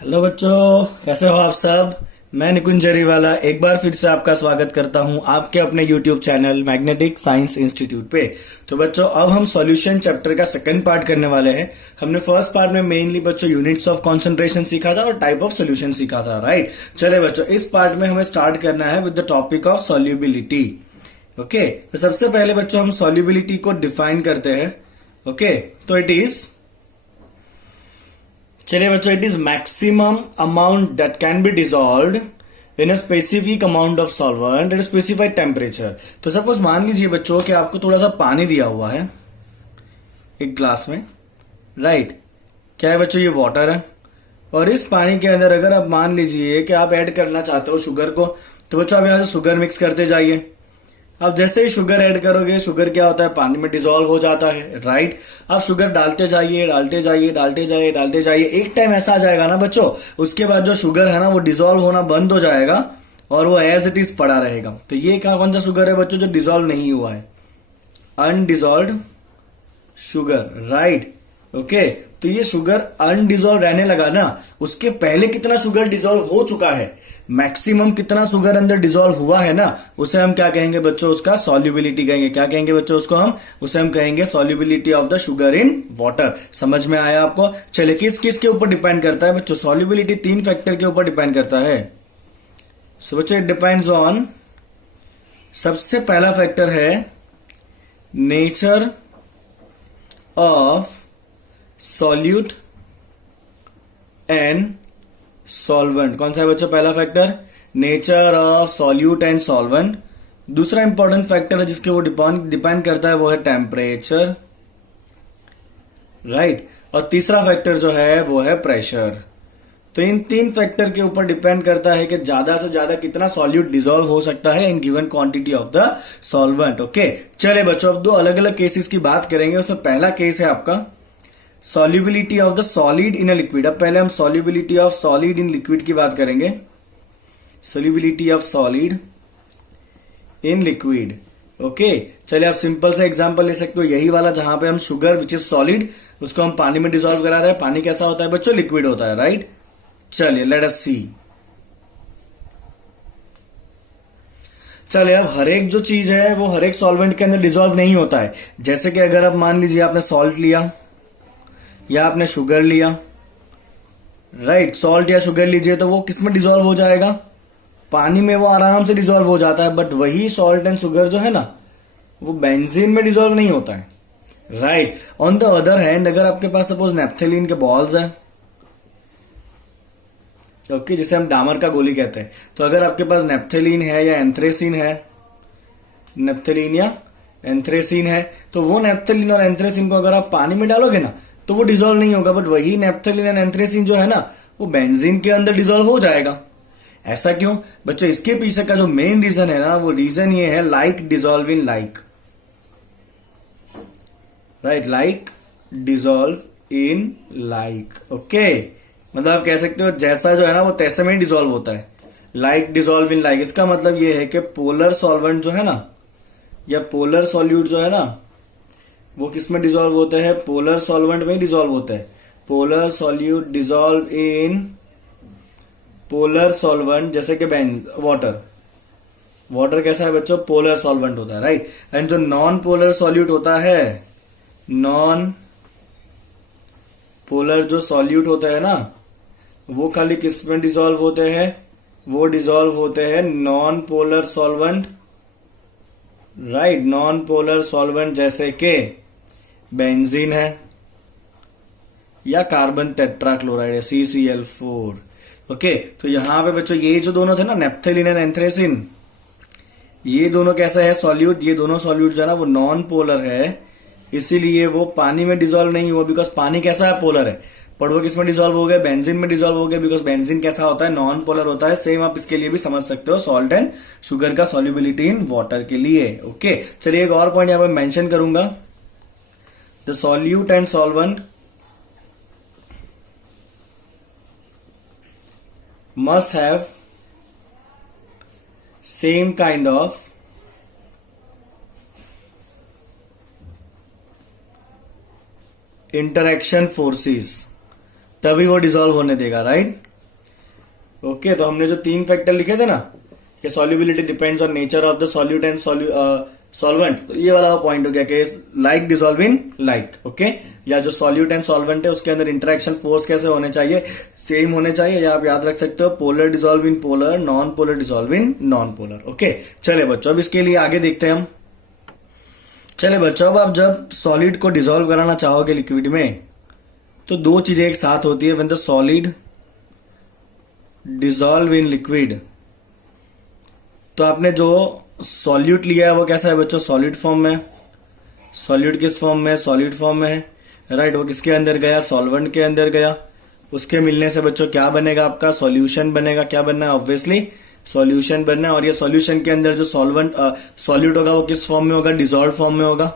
Hello बच्चों, कैसे हो आप सब। मैं निकुंज जरीवाला एक बार फिर से आपका स्वागत करता हूं आपके अपने YouTube channel magnetic science institute पे। तो बच्चों, अब हम सॉल्यूशन चैप्टर का सेकंड पार्ट करने वाले हैं। हमने फर्स्ट पार्ट में मेनली बच्चों यूनिट्स ऑफ कॉन्सेंट्रेशन सीखा था और टाइप ऑफ सोल्यूशन सीखा था, राइट। चले बच्चों, इस पार्ट में हमें स्टार्ट करना है with the topic of solubility. Okay, तो सबसे पहले बच्चों हम सॉल्युबिलिटी को डिफाइन करते हैं। ओके, तो इट इज, चलिए बच्चों, it is maximum amount that can be dissolved in a specific amount of solvent eight specified temperature. तो सपोज मान लीजिए बच्चों कि आपको थोड़ा सा पानी दिया हुआ है एक ग्लास में, राइट। क्या है बच्चों, ये वाटर है। और इस पानी के अंदर अगर आप मान लीजिए कि आप ऐड करना चाहते हो शुगर को, तो बच्चों आप यहां से शुगर मिक्स करते जाइए। अब जैसे ही शुगर ऐड करोगे, शुगर क्या होता है, पानी में डिसॉल्व हो जाता है, राइट। आप शुगर डालते जाइए, डालते जाइए, डालते जाइए, डालते जाइए। एक टाइम ऐसा आ जाएगा ना बच्चों, उसके बाद जो शुगर है ना वो डिसॉल्व होना बंद हो जाएगा और वो एज इट इज पड़ा रहेगा। तो ये कौन सा शुगर है बच्चों जो डिसॉल्व नहीं हुआ है, अनडिसॉल्व शुगर, राइट। ओके, तो ये शुगर अनडिसॉल्व रहने लगा ना, उसके पहले कितना शुगर डिसॉल्व हो चुका है, मैक्सिमम कितना शुगर अंदर डिसॉल्व हुआ है ना, उसे हम क्या कहेंगे बच्चों, उसका सॉल्युबिलिटी कहेंगे। क्या कहेंगे बच्चों उसको, हम कहेंगे solubility of the sugar in water. समझ में आया आपको। चलिए, किस किस के ऊपर डिपेंड करता है बच्चों, सॉल्युबिलिटी 3 फैक्टर के ऊपर डिपेंड करता है। सो बच्चों, इट डिपेंड्स ऑन, सबसे पहला फैक्टर है nature of solute and solvent. कौन सा है बच्चों पहला factor, nature of solute and solvent. दूसरा इंपॉर्टेंट फैक्टर है जिसके वो डिपेंड करता है, वो है टेम्परेचर, राइट। और तीसरा फैक्टर जो है वो है प्रेशर। तो इन 3 फैक्टर के ऊपर डिपेंड करता है कि ज्यादा से ज्यादा कितना सॉल्यूट डिसॉल्व हो सकता है in given quantity of the solvent. Okay, चले बच्चों, अब 2 अलग अलग केसेस की बात करेंगे। उसमें पहला केस है आपका solubility of the solid in a liquid. अब पहले हम solubility of solid in liquid की बात करेंगे। Solubility of solid in liquid. Okay, चलिए आप सिंपल सा एग्जांपल ले सकते हो, यही वाला जहां पे हम शुगर विच इज सॉलिड उसको हम पानी में डिसॉल्व करा रहे हैं। पानी कैसा होता है बच्चों, लिक्विड होता है, राइट। चलिए लेट अस सी। चलिए, अब हर एक जो चीज है वो हर एक सॉल्वेंट के अंदर डिसॉल्व नहीं होता है। जैसे कि अगर आप मान लीजिए आपने सॉल्ट लिया या आपने शुगर लिया, राइट। सॉल्ट या शुगर लीजिए तो वो किस में डिसॉल्व हो जाएगा, पानी में वो आराम से डिसॉल्व हो जाता है। बट वही सॉल्ट एंड शुगर जो है ना, वो बेंजीन में डिसॉल्व नहीं होता है, right. On the other hand, अगर आपके पास सपोज नेप्थेलिन के बॉल्स है, ओके, जिसे हम डामर का गोली कहते हैं, तो अगर आपके पास नेप्थेलिन है या एंथ्रेसिन है, नेप्थेलिन या एंथ्रेसिन है, तो वो नेप्थेलिन और एंथ्रेसिन को अगर आप पानी में डालोगे ना तो वो डिसॉल्व नहीं होगा। बट वही नेप्थेलिन एंड एंथ्रेसिन जो है ना, वो बेंजीन के अंदर डिसॉल्व हो जाएगा। ऐसा क्यों बच्चों, इसके पीछे का जो मेन रीजन है ना, वो रीजन ये है like dissolve in like, right. Like dissolve in like. Okay, मतलब आप कह सकते हो जैसा जो है ना वो तैसे में ही डिसॉल्व होता है, लाइक डिसॉल्व इन लाइक। इसका मतलब ये है कि पोलर सॉल्वेंट जो है ना, या पोलर सॉल्यूट जो है ना, वो किस में डिसॉल्व होते हैं, पोलर सॉल्वेंट में ही डिसॉल्व होते हैं। Polar solute dissolve in polar solvent, जैसे कि वाटर। वाटर कैसा है बच्चों, पोलर सॉल्वेंट होता है, राइट। एंड जो नॉन पोलर सॉल्यूट होता है, नॉन पोलर जो सॉल्यूट होता है ना, वो खाली किस में डिसॉल्व होते हैं, वो डिसॉल्व होते हैं non polar solvent, right. Non polar solvent जैसे कि बेंजीन है या कार्बन टेट्राक्लोराइड है, CCl4। ओके, तो यहां पे बच्चों ये जो दोनों थे ना, नेप्थेलिन एंड एंथ्रेसिन, ये दोनों कैसा है सॉल्यूट, ये दोनों सॉल्यूट जो है ना वो नॉन पोलर है, इसीलिए वो पानी में डिसॉल्व नहीं हुआ। बिकॉज पानी कैसा है, पोलर है। पर वो किसमें डिसॉल्व हो गया, बेंजीन में डिसॉल्व हो गया। बिकॉज बेंजीन कैसा होता है, नॉन पोलर होता है। सेम आप इसके लिए भी समझ सकते हो, सॉल्ट एंड शुगर का सॉल्युबिलिटी इन वाटर के लिए। ओके, चलिए एक और पॉइंट यहां पर मेंशन करूंगा, the solute and solvent must have same kind of interaction forces, तभी वो डिसॉल्व होने देगा, राइट। ओके, तो हमने जो 3 फैक्टर लिखे थे ना कि solubility depends on nature of the solute and solvent, तो ये वाला पॉइंट हो गया कि like dissolve in like. Okay, या जो सॉल्यूट एंड सॉल्वेंट है उसके अंदर इंटरेक्शन फोर्स कैसे होने चाहिए, सेम होने चाहिए, या आप याद रख सकते हो polar dissolve in polar, non polar dissolve in non polar. Okay, चले बच्चों अब इसके लिए आगे देखते हैं हम। चले बच्चों, अब आप जब सॉलिड को डिसॉल्व कराना चाहोगे लिक्विड में तो 2 चीजें एक साथ होती है। When the solid dissolve in liquid, तो आपने जो सॉल्यूट लिया है वो कैसा है बच्चों, सॉलिड फॉर्म में। सॉल्यूट किस फॉर्म में, सॉलिड फॉर्म में है, राइट। वो किसके अंदर गया, सॉल्वेंट के अंदर गया। उसके मिलने से बच्चों क्या बनेगा, आपका सॉल्यूशन बनेगा। क्या बनना है, ऑब्वियसली सॉल्यूशन बनना है। और ये सॉल्यूशन के अंदर जो सॉल्यूट होगा वो किस फॉर्म में होगा, डिसॉल्व फॉर्म में होगा।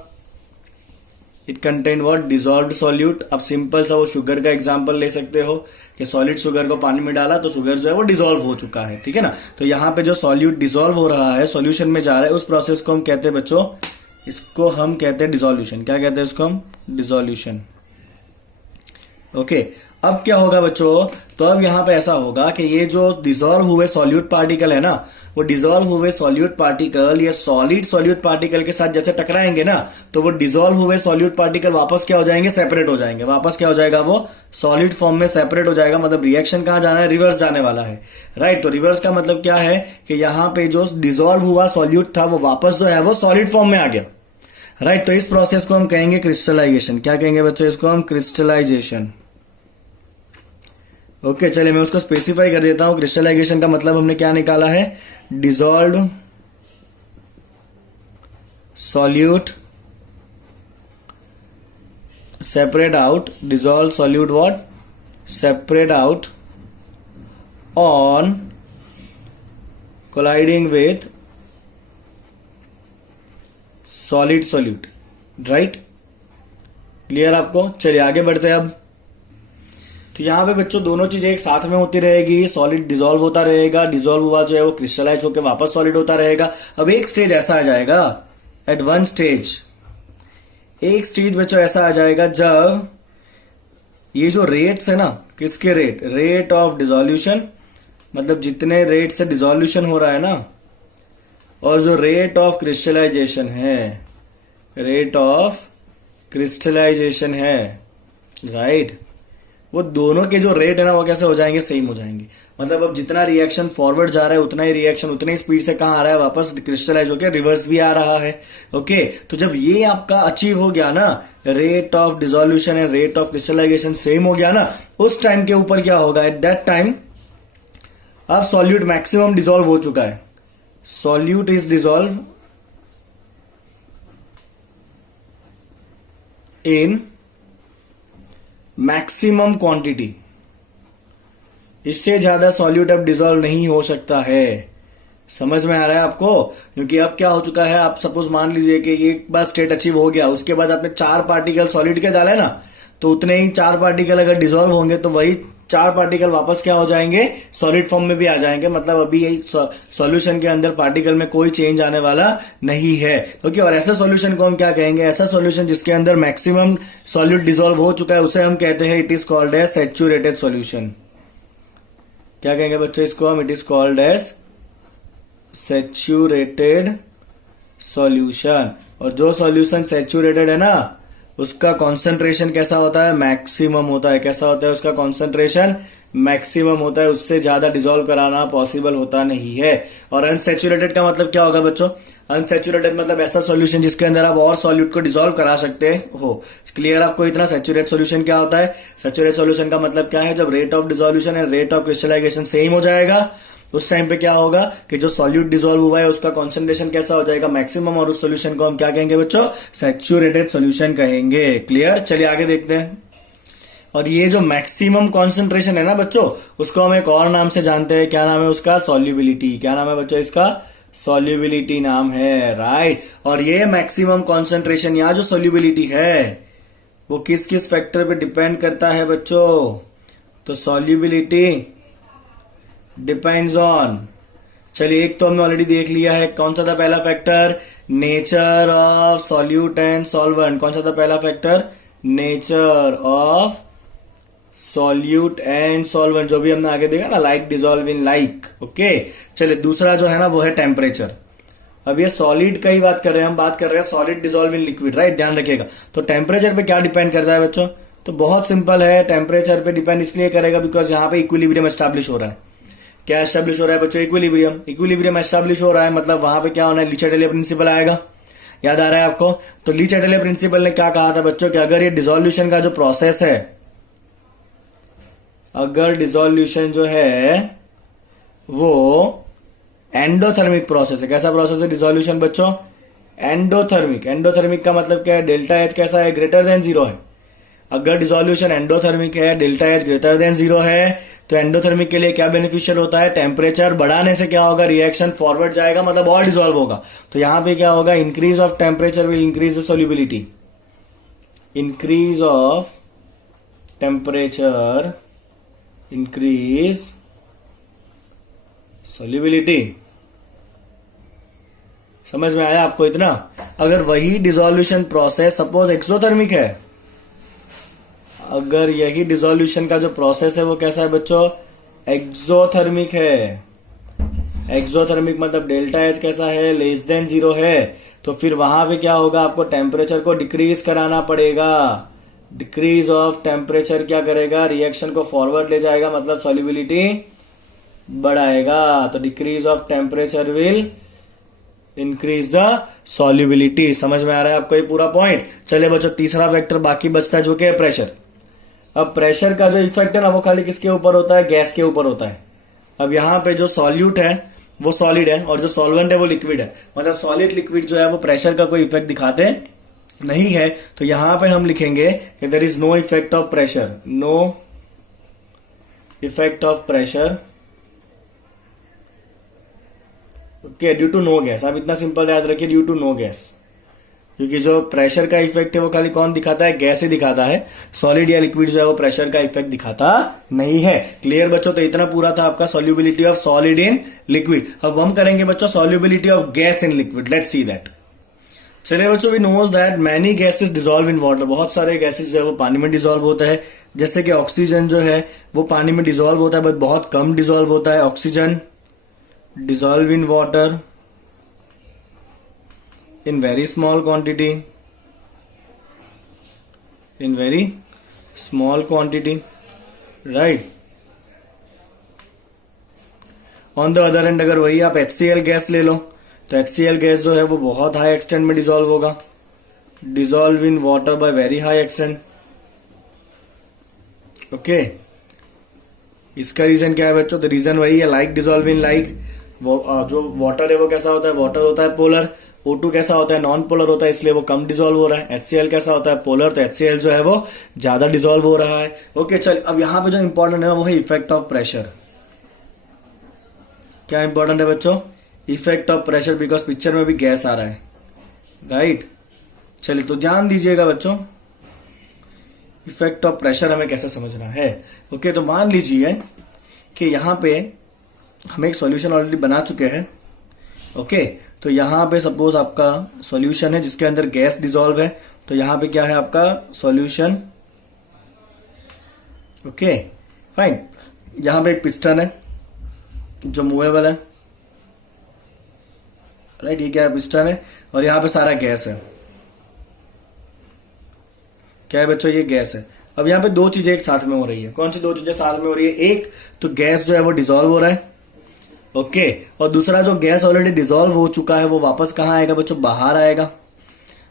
It contain what, dissolved solute. अब सिंपल सा वो शुगर का एग्जांपल ले सकते हो कि सॉलिड शुगर को पानी में डाला तो शुगर जो है वो डिसॉल्व हो चुका है, ठीक है ना। तो यहाँ पे जो सॉल्यूट डिसॉल्व हो रहा है, सॉल्यूशन में जा रहा है, उस प्रोसेस को हम कहते हैं बच्चों, इसको हम कहते हैं डिसोल्यूशन। क्या कहते हैं इसको हम, डिसोल्यूशन। ओके, अब क्या होगा बच्चों, तो अब यहां पे ऐसा होगा कि ये जो डिसॉल्व हुए सॉल्यूट पार्टिकल है ना, वो डिसॉल्व हुए सॉल्यूट पार्टिकल ये सॉलिड सॉल्यूट पार्टिकल के साथ जैसे टकराएंगे ना, तो वो डिसॉल्व हुए सॉल्यूट पार्टिकल वापस क्या हो जाएंगे, सेपरेट हो जाएंगे। वापस क्या हो जाएगा, वो सॉलिड फॉर्म में सेपरेट हो जाएगा। मतलब रिएक्शन कहां जाना है, रिवर्स जाने वाला है, राइट। तो रिवर्स का मतलब क्या है कि यहां पे जो डिसॉल्व हुआ सॉल्यूट था वो वापस जो है वो सॉलिड फॉर्म में आ गया, राइट। तो इस प्रोसेस को हम कहेंगे क्रिस्टलाइजेशन। क्या कहेंगे बच्चों, इसको हम क्रिस्टलाइजेशन। ओके, चलिए मैं उसको स्पेसिफाई कर देता हूं। क्रिस्टलाइजेशन का मतलब हमने क्या निकाला है, dissolve solute separate out, dissolve solute what, separate out on colliding with solid solute, right. Clear आपको, चलिए आगे बढ़ते हैं अब। तो यहां पे बच्चों दोनों चीजें एक साथ में होती रहेगी। सॉलिड डिसॉल्व होता रहेगा, डिसॉल्व हुआ जो है वो क्रिस्टलाइज होकर वापस सॉलिड होता रहेगा। अब एक स्टेज ऐसा आ जाएगा, एट वन स्टेज, एक स्टेज बच्चों ऐसा आ जाएगा जब ये जो रेट्स है ना, किसके रेट, रेट ऑफ डिसोल्यूशन, मतलब जितने रेट से डिसोल्यूशन हो रहा है ना, और जो रेट ऑफ क्रिस्टलाइजेशन है, रेट ऑफ क्रिस्टलाइजेशन है, राइट, वो दोनों के जो रेट है ना वो कैसे हो जाएंगे, सेम हो जाएंगे। मतलब अब जितना रिएक्शन फॉरवर्ड जा रहा है उतना ही रिएक्शन उतनी स्पीड से कहां आ रहा है, वापस क्रिस्टलाइज होकर रिवर्स भी आ रहा है। ओके, तो जब ये आपका अचीव हो गया ना, rate of dissolution and rate of crystallization same हो गया ना, उस टाइम के ऊपर क्या होगा, एट दैट टाइम अब सॉल्यूट मैक्सिमम डिसॉल्व हो चुका है। Solute is dissolve in maximum quantity, इससे ज्यादा सॉल्यूट अब डिसॉल्व नहीं हो सकता है। समझ में आ रहा है आपको, क्योंकि अब क्या हो चुका है, आप सपोज मान लीजिए कि ये एक बार स्टेट अचीव हो गया, उसके बाद आपने 4 पार्टिकल सॉलिड के डाले ना, तो उतने ही 4 पार्टिकल अगर डिसॉल्व होंगे तो वही 4 पार्टिकल वापस क्या हो जाएंगे, सॉलिड फॉर्म में भी आ जाएंगे। मतलब अभी यही सॉल्यूशन के अंदर पार्टिकल में कोई चेंज आने वाला नहीं है। ओके, और ऐसा सॉल्यूशन को हम क्या कहेंगे, ऐसा सॉल्यूशन जिसके अंदर मैक्सिमम सॉल्यूट डिसॉल्व हो चुका है उसे हम कहते हैं, it is called as saturated solution. क्या कहेंगे बच्चों इसको हम, it is called as saturated solution. और जो सॉल्यूशन सैचुरेटेड है ना, उसका कॉन्सेंट्रेशन कैसा होता है, मैक्सिमम होता है। कैसा होता है उसका कॉन्सेंट्रेशन, मैक्सिमम होता है, उससे ज्यादा डिसॉल्व कराना पॉसिबल होता नहीं है। और अनसैचुरेटेड का मतलब क्या होगा बच्चों, अनसैचुरेटेड मतलब ऐसा सॉल्यूशन जिसके अंदर आप और सॉल्यूट को डिसॉल्व करा सकते हो। क्लियर आपको इतना, सैचुरेट सॉल्यूशन क्या होता है, सैचुरेट सॉल्यूशन का मतलब क्या है, जब rate of dissolution and rate of crystallization same हो जाएगा, उस टाइम पे क्या होगा कि जो सॉल्यूट डिसॉल्व हुआ है उसका कॉन्सेंट्रेशन कैसा हो जाएगा, मैक्सिमम, और उस सॉल्यूशन को हम क्या कहेंगे बच्चों, सैचुरेटेड सॉल्यूशन कहेंगे। क्लियर, चलिए आगे देखते हैं। और ये जो मैक्सिमम कॉन्सेंट्रेशन है ना बच्चों, उसको हम एक और नाम से जानते हैं। क्या नाम है उसका, सॉल्युबिलिटी। क्या नाम है बच्चों इसका, सॉल्युबिलिटी नाम है, राइट। और ये मैक्सिमम कॉन्सेंट्रेशन या जो सॉल्युबिलिटी है वो किस किस फैक्टर पे डिपेंड करता है बच्चों, तो सॉल्युबिलिटी डिपेंड्स ऑन, चलिए एक तो हमने ऑलरेडी देख लिया है, कौन सा था पहला factor, nature of solute and solvent. कौन सा था पहला factor, nature of solute and solvent, जो भी हमने आगे देखा ना, like dissolve in like. Okay, चलिए दूसरा जो है ना वो है टेम्परेचर। अब ये सॉलिड का ही बात कर रहे हैं, हम बात कर रहे हैं solid dissolve in liquid, right, ध्यान रखिएगा। तो टेम्परेचर पे क्या डिपेंड करता है बच्चों? तो बहुत सिंपल है, टेम्परेचर पे डिपेंड इसलिए करेगा बिकॉज यहाँ पे इक्विलिब्रियम एस्टैब्लिश हो रहा है। क्या एस्टैब्लिश हो रहा है बच्चों? इक्विलिब्रियम। इक्विलिब्रियम एस्टैब्लिश हो रहा है मतलब वहां पे क्या होना है? ली चैटलियर प्रिंसिपल आएगा। याद आ रहा है आपको? तो ली चैटलियर प्रिंसिपल ने क्या कहा था बच्चों कि अगर ये डिसोल्यूशन का जो प्रोसेस है, अगर डिसोल्यूशन जो है वो एंडोथर्मिक प्रोसेस है। कैसा प्रोसेस है डिसोल्यूशन बच्चों? एंडोथर्मिक। एंडोथर्मिक का मतलब क्या है? डेल्टा एच कैसा है? ग्रेटर देन जीरो है। अगर डिसोल्यूशन एंडोथर्मिक है, delta H greater than zero है, तो एंडोथर्मिक के लिए क्या बेनिफिशियल होता है? टेम्परेचर बढ़ाने से क्या होगा? रिएक्शन फॉरवर्ड जाएगा, मतलब और डिसॉल्व होगा। तो यहां पे क्या होगा? Increase of temperature will increase the solubility. Increase of temperature increase solubility. समझ में आया आपको इतना? अगर वही डिसोल्यूशन प्रोसेस सपोज एक्सोथर्मिक है, अगर यही डिसोल्यूशन का जो प्रोसेस है वो कैसा है बच्चों? एक्सोथर्मिक है। एक्सोथर्मिक मतलब डेल्टा एच कैसा है? लेस देन जीरो है। तो फिर वहां पे क्या होगा? आपको टेम्परेचर को डिक्रीज कराना पड़ेगा। डिक्रीज ऑफ टेम्परेचर क्या करेगा? रिएक्शन को फॉरवर्ड ले जाएगा, मतलब सॉल्युबिलिटी बढ़ाएगा। तो decrease of temperature will increase the solubility. समझ में आ रहा है आपको ये पूरा पॉइंट? चलिए बच्चों, तीसरा फैक्टर बाकी बचता है जो कि है प्रेशर। अब प्रेशर का जो इफेक्ट है ना वो खाली किसके ऊपर होता है? गैस के ऊपर होता है। अब यहाँ पे जो सॉल्यूट है वो सॉलिड है और जो सॉल्वेंट है वो लिक्विड है, मतलब सॉलिड लिक्विड जो है वो प्रेशर का कोई इफेक्ट दिखाते नहीं है। तो यहां पे हम लिखेंगे कि there is no effect of pressure. No effect of pressure, okay, due to no gas. आप इतना सिंपल याद रखिए, ड्यू टू नो गैस, क्योंकि जो प्रेशर का इफेक्ट है वो खाली कौन दिखाता है? गैस ही दिखाता है। सॉलिड या लिक्विड जो है वो प्रेशर का इफेक्ट दिखाता नहीं है। क्लियर बच्चों? तो इतना पूरा था आपका solubility of solid in liquid. अब हम करेंगे बच्चों solubility of gas in liquid. Let's see that. चलिए बच्चों, we knows that many gases dissolve in water. बहुत सारे गैसेस जो है वो पानी में डिसॉल्व होता है। जैसे कि ऑक्सीजन जो है वो पानी में डिसॉल्व होता है, बट बहुत कम डिसॉल्व होता है। Oxygen dissolve in water in very small quantity, in very small quantity, right? On the other hand, अगर वही आप HCl गैस ले लो तो HCl गैस जो है वो बहुत हाई एक्सटेंट में डिसॉल्व होगा, dissolve in water bye very high extent. Okay, इसका रीजन क्या है बच्चों? तो रीजन वही है, लाइक डिसॉल्व इन लाइक। जो वाटर है वो कैसा होता है? वाटर होता है पोलर। O2 कैसा होता है? नॉन पोलर होता है, इसलिए वो कम डिसॉल्व हो रहा है। HCl कैसा होता है? पोलर, तो HCl जो है वो ज्यादा डिसॉल्व हो रहा है। ओके, चल अब यहां पे जो इंपॉर्टेंट है वो है इफेक्ट ऑफ प्रेशर। क्या इंपॉर्टेंट है बच्चों? Effect of pressure, because picture में भी गैस आ रहा है, राइट? चलिए तो ध्यान दीजिएगा बच्चों, इफेक्ट ऑफ प्रेशर हमें कैसे समझना है। ओके, तो मान लीजिए कि यहां पे हम एक सॉल्यूशन ऑलरेडी बना चुके हैं। ओके, तो यहां पे सपोज आपका सॉल्यूशन है जिसके अंदर गैस डिसॉल्व है। तो यहां पे क्या है आपका सॉल्यूशन? Okay fine. यहां पे एक पिस्टन है जो मूवेबल है, राइट? ये क्या है? पिस्टन है। और यहां पे सारा गैस है। क्या है बच्चों? ये गैस है। अब यहां पे दो चीजें एक साथ में हो रही है। कौन सी दो चीजें साथ में हो रही है? एक तो गैस जो है वो डिसॉल्व हो रहा है, ओके, और दूसरा जो गैस ऑलरेडी डिसॉल्व हो चुका है वो वापस कहां आएगा बच्चों? बाहर आएगा।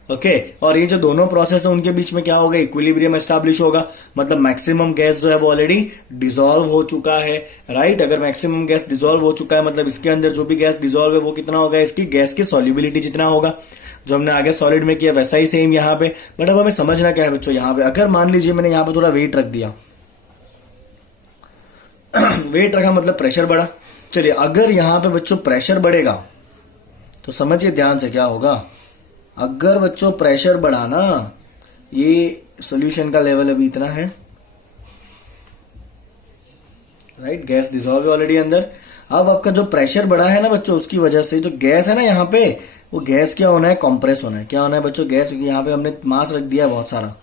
ओके, और ये जो दोनों प्रोसेस है उनके बीच में क्या होगा? इक्विलिब्रियम एस्टैब्लिश होगा, मतलब मैक्सिमम गैस जो है वो ऑलरेडी डिसॉल्व हो चुका है, राइट? अगर मैक्सिमम गैस डिसॉल्व हो चुका है मतलब इसके अंदर जो भी गैस डिसॉल्व है वो कितना होगा? इसकी गैस की सॉल्युबिलिटी जितना होगा। जो हमने आगे सॉलिड में किया वैसा ही सेम यहाँ पे। बट अब हमें समझना क्या है बच्चों यहाँ पे? अगर मान लीजिए मैंने यहाँ पे थोड़ा वेट रख दिया वेट रखा मतलब प्रेशर बढ़ा। चलिए, अगर यहां पे बच्चों प्रेशर बढ़ेगा तो समझिए ध्यान से क्या होगा। अगर बच्चों प्रेशर बढ़ा ना, ये सॉल्यूशन का लेवल अभी इतना है, राइट? गैस डिसॉल्व है ऑलरेडी अंदर। अब आपका जो प्रेशर बढ़ा है ना बच्चों, उसकी वजह से जो गैस है ना यहाँ पे, वो गैस क्या होना है? कंप्रेस होना है। क्या होना है बच्चों? गैस, क्योंकि यहाँ पे हमने मास रख दिया है बहुत सारा,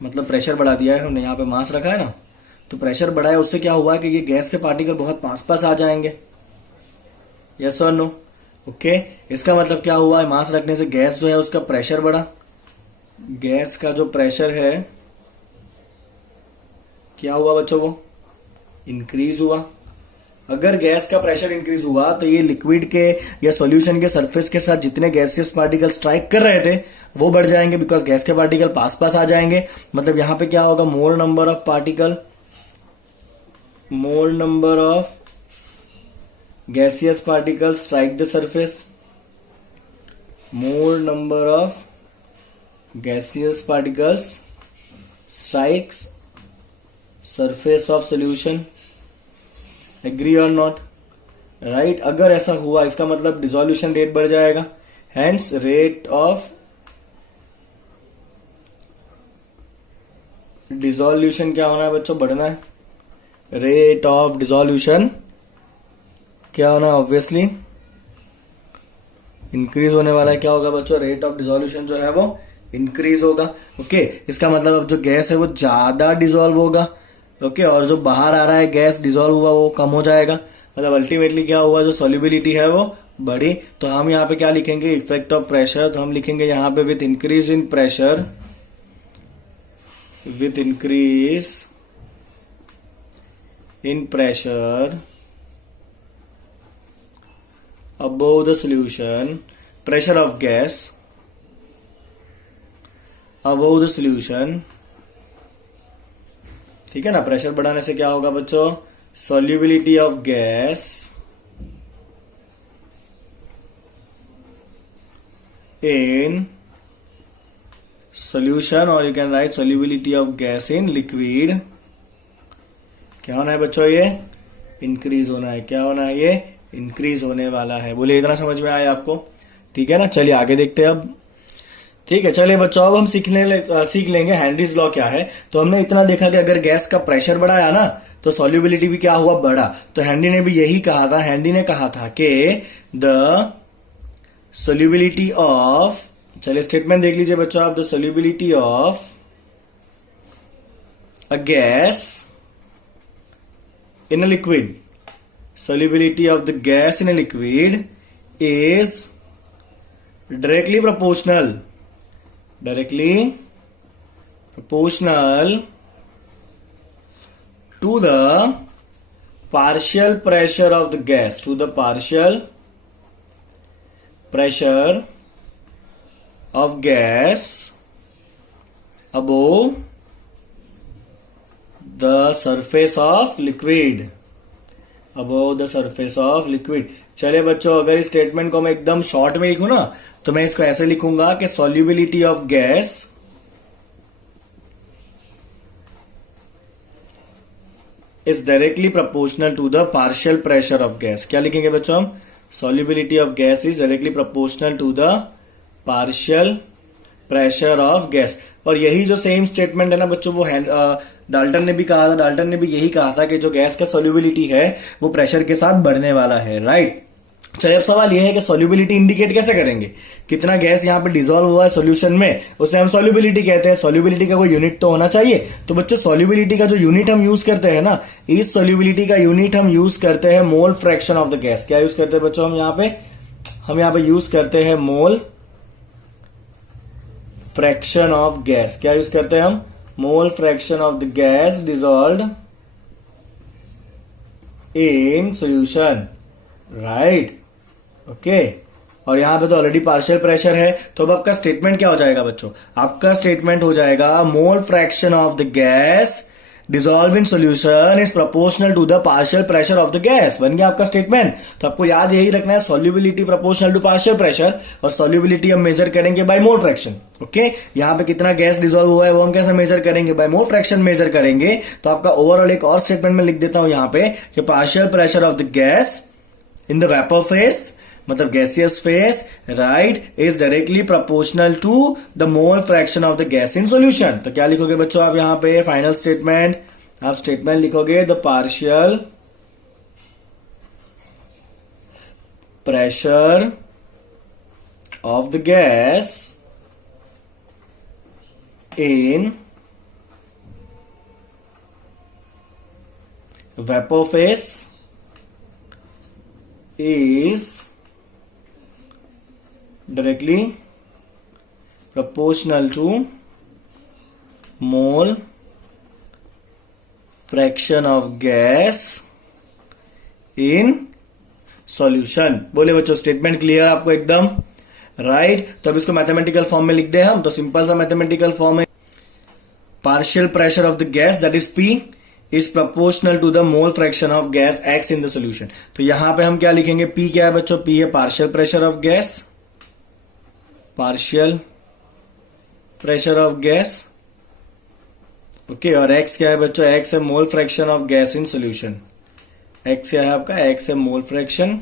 मतलब प्रेशर बढ़ा दिया है हमने, यहाँ पे मास रखा है ना, तो प्रेशर बढ़ा है, उससे क्या हुआ कि ये गैस के पार्टिकल बहुत पास पास आ जाएंगे। यस और नो? ओके, इसका मतलब क्या हुआ, मास रखने से गैस जो है उसका प्रेशर बढ़ा, गैस का जो प्रेशर है क्या हुआ बच्चों, वो इंक्रीज हुआ। अगर गैस का प्रेशर इंक्रीज हुआ तो ये लिक्विड के या सॉल्यूशन के सरफेस के साथ जितने गैसियस पार्टिकल स्ट्राइक कर रहे थे वो बढ़ जाएंगे, बिकॉज गैस के पार्टिकल पास पास आ जाएंगे। मतलब यहां पे क्या होगा, मोर number of particle, more number of gaseous particles strike the surface, more number of gaseous particles strikes surface of solution, agree or not, right? अगर ऐसा हुआ इसका मतलब डिसोल्यूशन रेट बढ़ जाएगा, hence rate of डिसोल्यूशन क्या होना है बच्चों, बढ़ना है, रेट ऑफ डिसोल्यूशन क्या होना है, ऑब्वियसली इंक्रीज होने वाला है। क्या होगा बच्चों, रेट ऑफ डिसोल्यूशन जो है वो इंक्रीज होगा। ओके, इसका मतलब अब जो गैस है वो ज्यादा डिसॉल्व होगा। ओके, और जो बाहर आ रहा है गैस डिसॉल्व हुआ वो कम हो जाएगा। मतलब अल्टीमेटली क्या हुआ, जो सॉल्युबिलिटी है वो बढ़ी। तो हम यहाँ पे क्या लिखेंगे, इफेक्ट ऑफ प्रेशर, तो हम लिखेंगे यहाँ पे with increase in pressure, with increase in pressure above the solution, pressure of gas above the solution, ठीक है ना। प्रेशर बढ़ाने से क्या होगा बच्चों, solubility of gas in solution, or you can write solubility of gas in liquid, क्या होना है बच्चों, ये इंक्रीज होना है। क्या होना है, ये इंक्रीज होने वाला है। बोलिए, इतना समझ में आया आपको? ठीक है ना, चलिए आगे देखते हैं अब। ठीक है, चलिए बच्चों, अब हम सीख लेंगे हेनरीज लॉ क्या है। तो हमने इतना देखा कि अगर गैस का प्रेशर बढ़ाया ना तो सॉल्युबिलिटी भी क्या हुआ, बढ़ा। तो हेनरी ने भी यही कहा था, हेनरी ने कहा था कि द सॉल्युबिलिटी ऑफ, चलिए स्टेटमेंट देख लीजिए बच्चों आप, the solubility of a gas in a liquid, solubility of the gas in a liquid is directly proportional to the partial pressure of the gas, to the partial pressure of gas above the surface of liquid, above the surface of liquid। चलिए बच्चों, अगर इस statement को मैं एकदम short में लिखूं ना तो मैं इसको ऐसे लिखूंगा कि solubility of gas is directly proportional to the partial pressure of gas। क्या लिखेंगे बच्चों हम, solubility of gas is directly proportional to the partial pressure of gas. और यही जो सेम स्टेटमेंट है ना बच्चों, वो डाल्टन ने भी कहा था, डाल्टन ने भी यही कहा था कि जो गैस का सॉल्युबिलिटी है वो प्रेशर के साथ बढ़ने वाला है, राइट। चलिए अब सवाल यह है कि सॉल्युबिलिटी इंडिकेट कैसे करेंगे, कितना गैस यहाँ पे डिसॉल्व हुआ है सॉल्यूशन में, उसे हम सॉल्युबिलिटी कहते हैं। सॉल्युबिलिटी का कोई यूनिट तो होना चाहिए। तो बच्चों, सॉल्युबिलिटी का जो यूनिट हम यूज करते हैं ना, इस सॉल्युबिलिटी का यूनिट हम यूज करते हैं मोल फ्रैक्शन ऑफ द गैस। क्या यूज करते हैं बच्चों हम यहाँ पे यूज करते हैं मोल फ्रैक्शन ऑफ गैस। क्या यूज करते हैं हम, मोल fraction of the gas dissolved in solution, right. Okay, और यहां पे तो ऑलरेडी पार्शियल प्रेशर है। तो अब आपका स्टेटमेंट क्या हो जाएगा बच्चों, आपका स्टेटमेंट हो जाएगा mole fraction of the gas dissolve in solution is proportional to the partial pressure of the gas. बन गया आपका स्टेटमेंट। तो आपको याद यही रखना है, solubility proportional to partial pressure, और सॉल्युबिलिटी हम मेजर करेंगे बाय मोल फ्रैक्शन। ओके, यहां पे कितना गैस डिसॉल्व हुआ है वो हम कैसे मेजर करेंगे, बाय मोल फ्रैक्शन मेजर करेंगे। तो आपका ओवरऑल एक और स्टेटमेंट में लिख देता हूं यहां पे कि partial pressure of the gas in the vapour phase, मतलब gaseous phase, right, is directly proportional to the mole fraction of the gas in solution. तो क्या लिखोगे बच्चों आप यहां पे फाइनल स्टेटमेंट, आप स्टेटमेंट लिखोगे the partial pressure of the gas in vapor phase is directly proportional to mole fraction of gas in solution। बोले बच्चों स्टेटमेंट क्लियर आपको एकदम राइट। तो अब इसको मैथमेटिकल फॉर्म में लिख दे हम, तो सिंपल सा मैथमेटिकल फॉर्म है partial pressure of the gas that is P is proportional to the mole fraction of gas X in the solution. तो यहां पे हम क्या लिखेंगे, P क्या है बच्चों, P है partial pressure of gas, partial pressure of gas okay, और X क्या है बच्चों, X है mole fraction of gas in solution. X क्या है आपका, X है mole fraction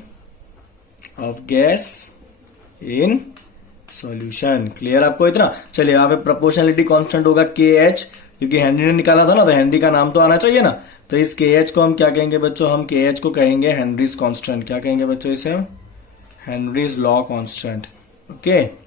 of gas in solution. Clear आपको इतना। चलिए यहाँ पे प्रोपोर्शनलिटी कांस्टेंट होगा KH, क्योंकि हेनरी ने निकाला था ना, तो हेनरी का नाम तो आना चाहिए ना। तो इस KH को हम क्या कहेंगे बच्चों, हम KH को कहेंगे हेनरीज कांस्टेंट। क्या कहेंगे बच्चों इसे, हेनरीज लॉ कांस्टेंट। ओके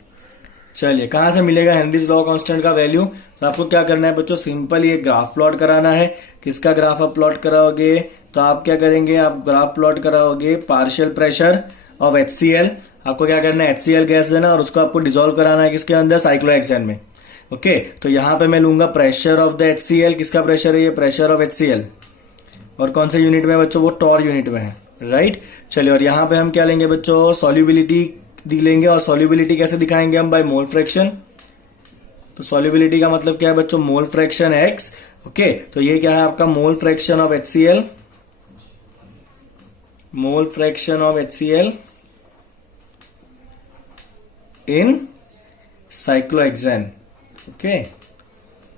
चलिए कहां से मिलेगा हेनरीज लॉ कांस्टेंट का वैल्यू, तो आपको क्या करना है बच्चों, सिंपल ये ग्राफ प्लॉट कराना है। किसका ग्राफ आप प्लॉट कराओगे, तो आप क्या करेंगे, आप ग्राफ प्लॉट कराओगे पार्शियल प्रेशर ऑफ HCl। आपको क्या करना है, HCl गैस लेना और उसको आपको डिसॉल्व कराना है किसके अंदर, साइक्लोहेक्सेन में। ओके तो यहां पे मैं लूंगा प्रेशर ऑफ द HCl। किसका प्रेशर है ये, प्रेशर ऑफ HCl, और कौन से यूनिट में है बच्चों, वो टॉर यूनिट में है राइट। चलिए और यहां पे हम क्या लेंगे बच्चों, सॉल्युबिलिटी लेंगे, और सॉल्युबिलिटी कैसे दिखाएंगे हम, बाय मोल फ्रैक्शन। तो सॉल्युबिलिटी का मतलब क्या है बच्चों, मोल फ्रैक्शन X। ओके तो ये क्या है आपका mole fraction of HCl, mole fraction of HCl in cyclohexane. Okay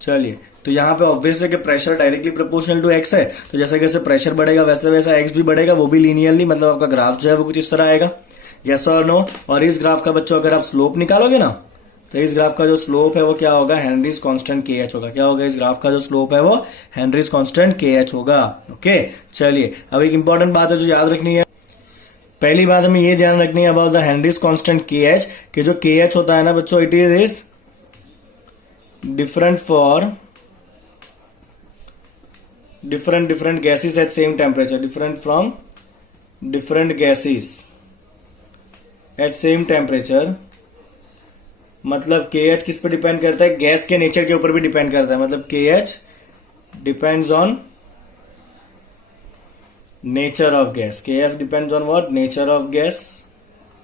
चलिए तो यहां पे ऑब्वियस है कि pressure directly proportional to X है, तो जैसे जैसे प्रेशर बढ़ेगा वैसे वैसे X भी बढ़ेगा, वो भी लीनियरली, मतलब आपका ग्राफ जो है वो कुछ इस तरह आएगा। यस और नो। और इस ग्राफ का बच्चों अगर आप स्लोप निकालोगे ना, तो इस ग्राफ का जो स्लोप है वो क्या होगा, हेनरीज कांस्टेंट KH होगा। क्या होगा, इस ग्राफ का जो स्लोप है वो हेनरीज कांस्टेंट KH होगा। ओके चलिए अब एक इंपॉर्टेंट बात है जो याद रखनी है। पहली बात हमें ये ध्यान रखनी है about the Henrys constant KH, कि जो KH होता है ना बच्चों, it is different for different gases at same temperature, different from different gases at same temperature। मतलब KH किस पे डिपेंड करता है, गैस के नेचर के ऊपर भी डिपेंड करता है। मतलब KH depends on nature of gas, KH depends on what, nature of gas.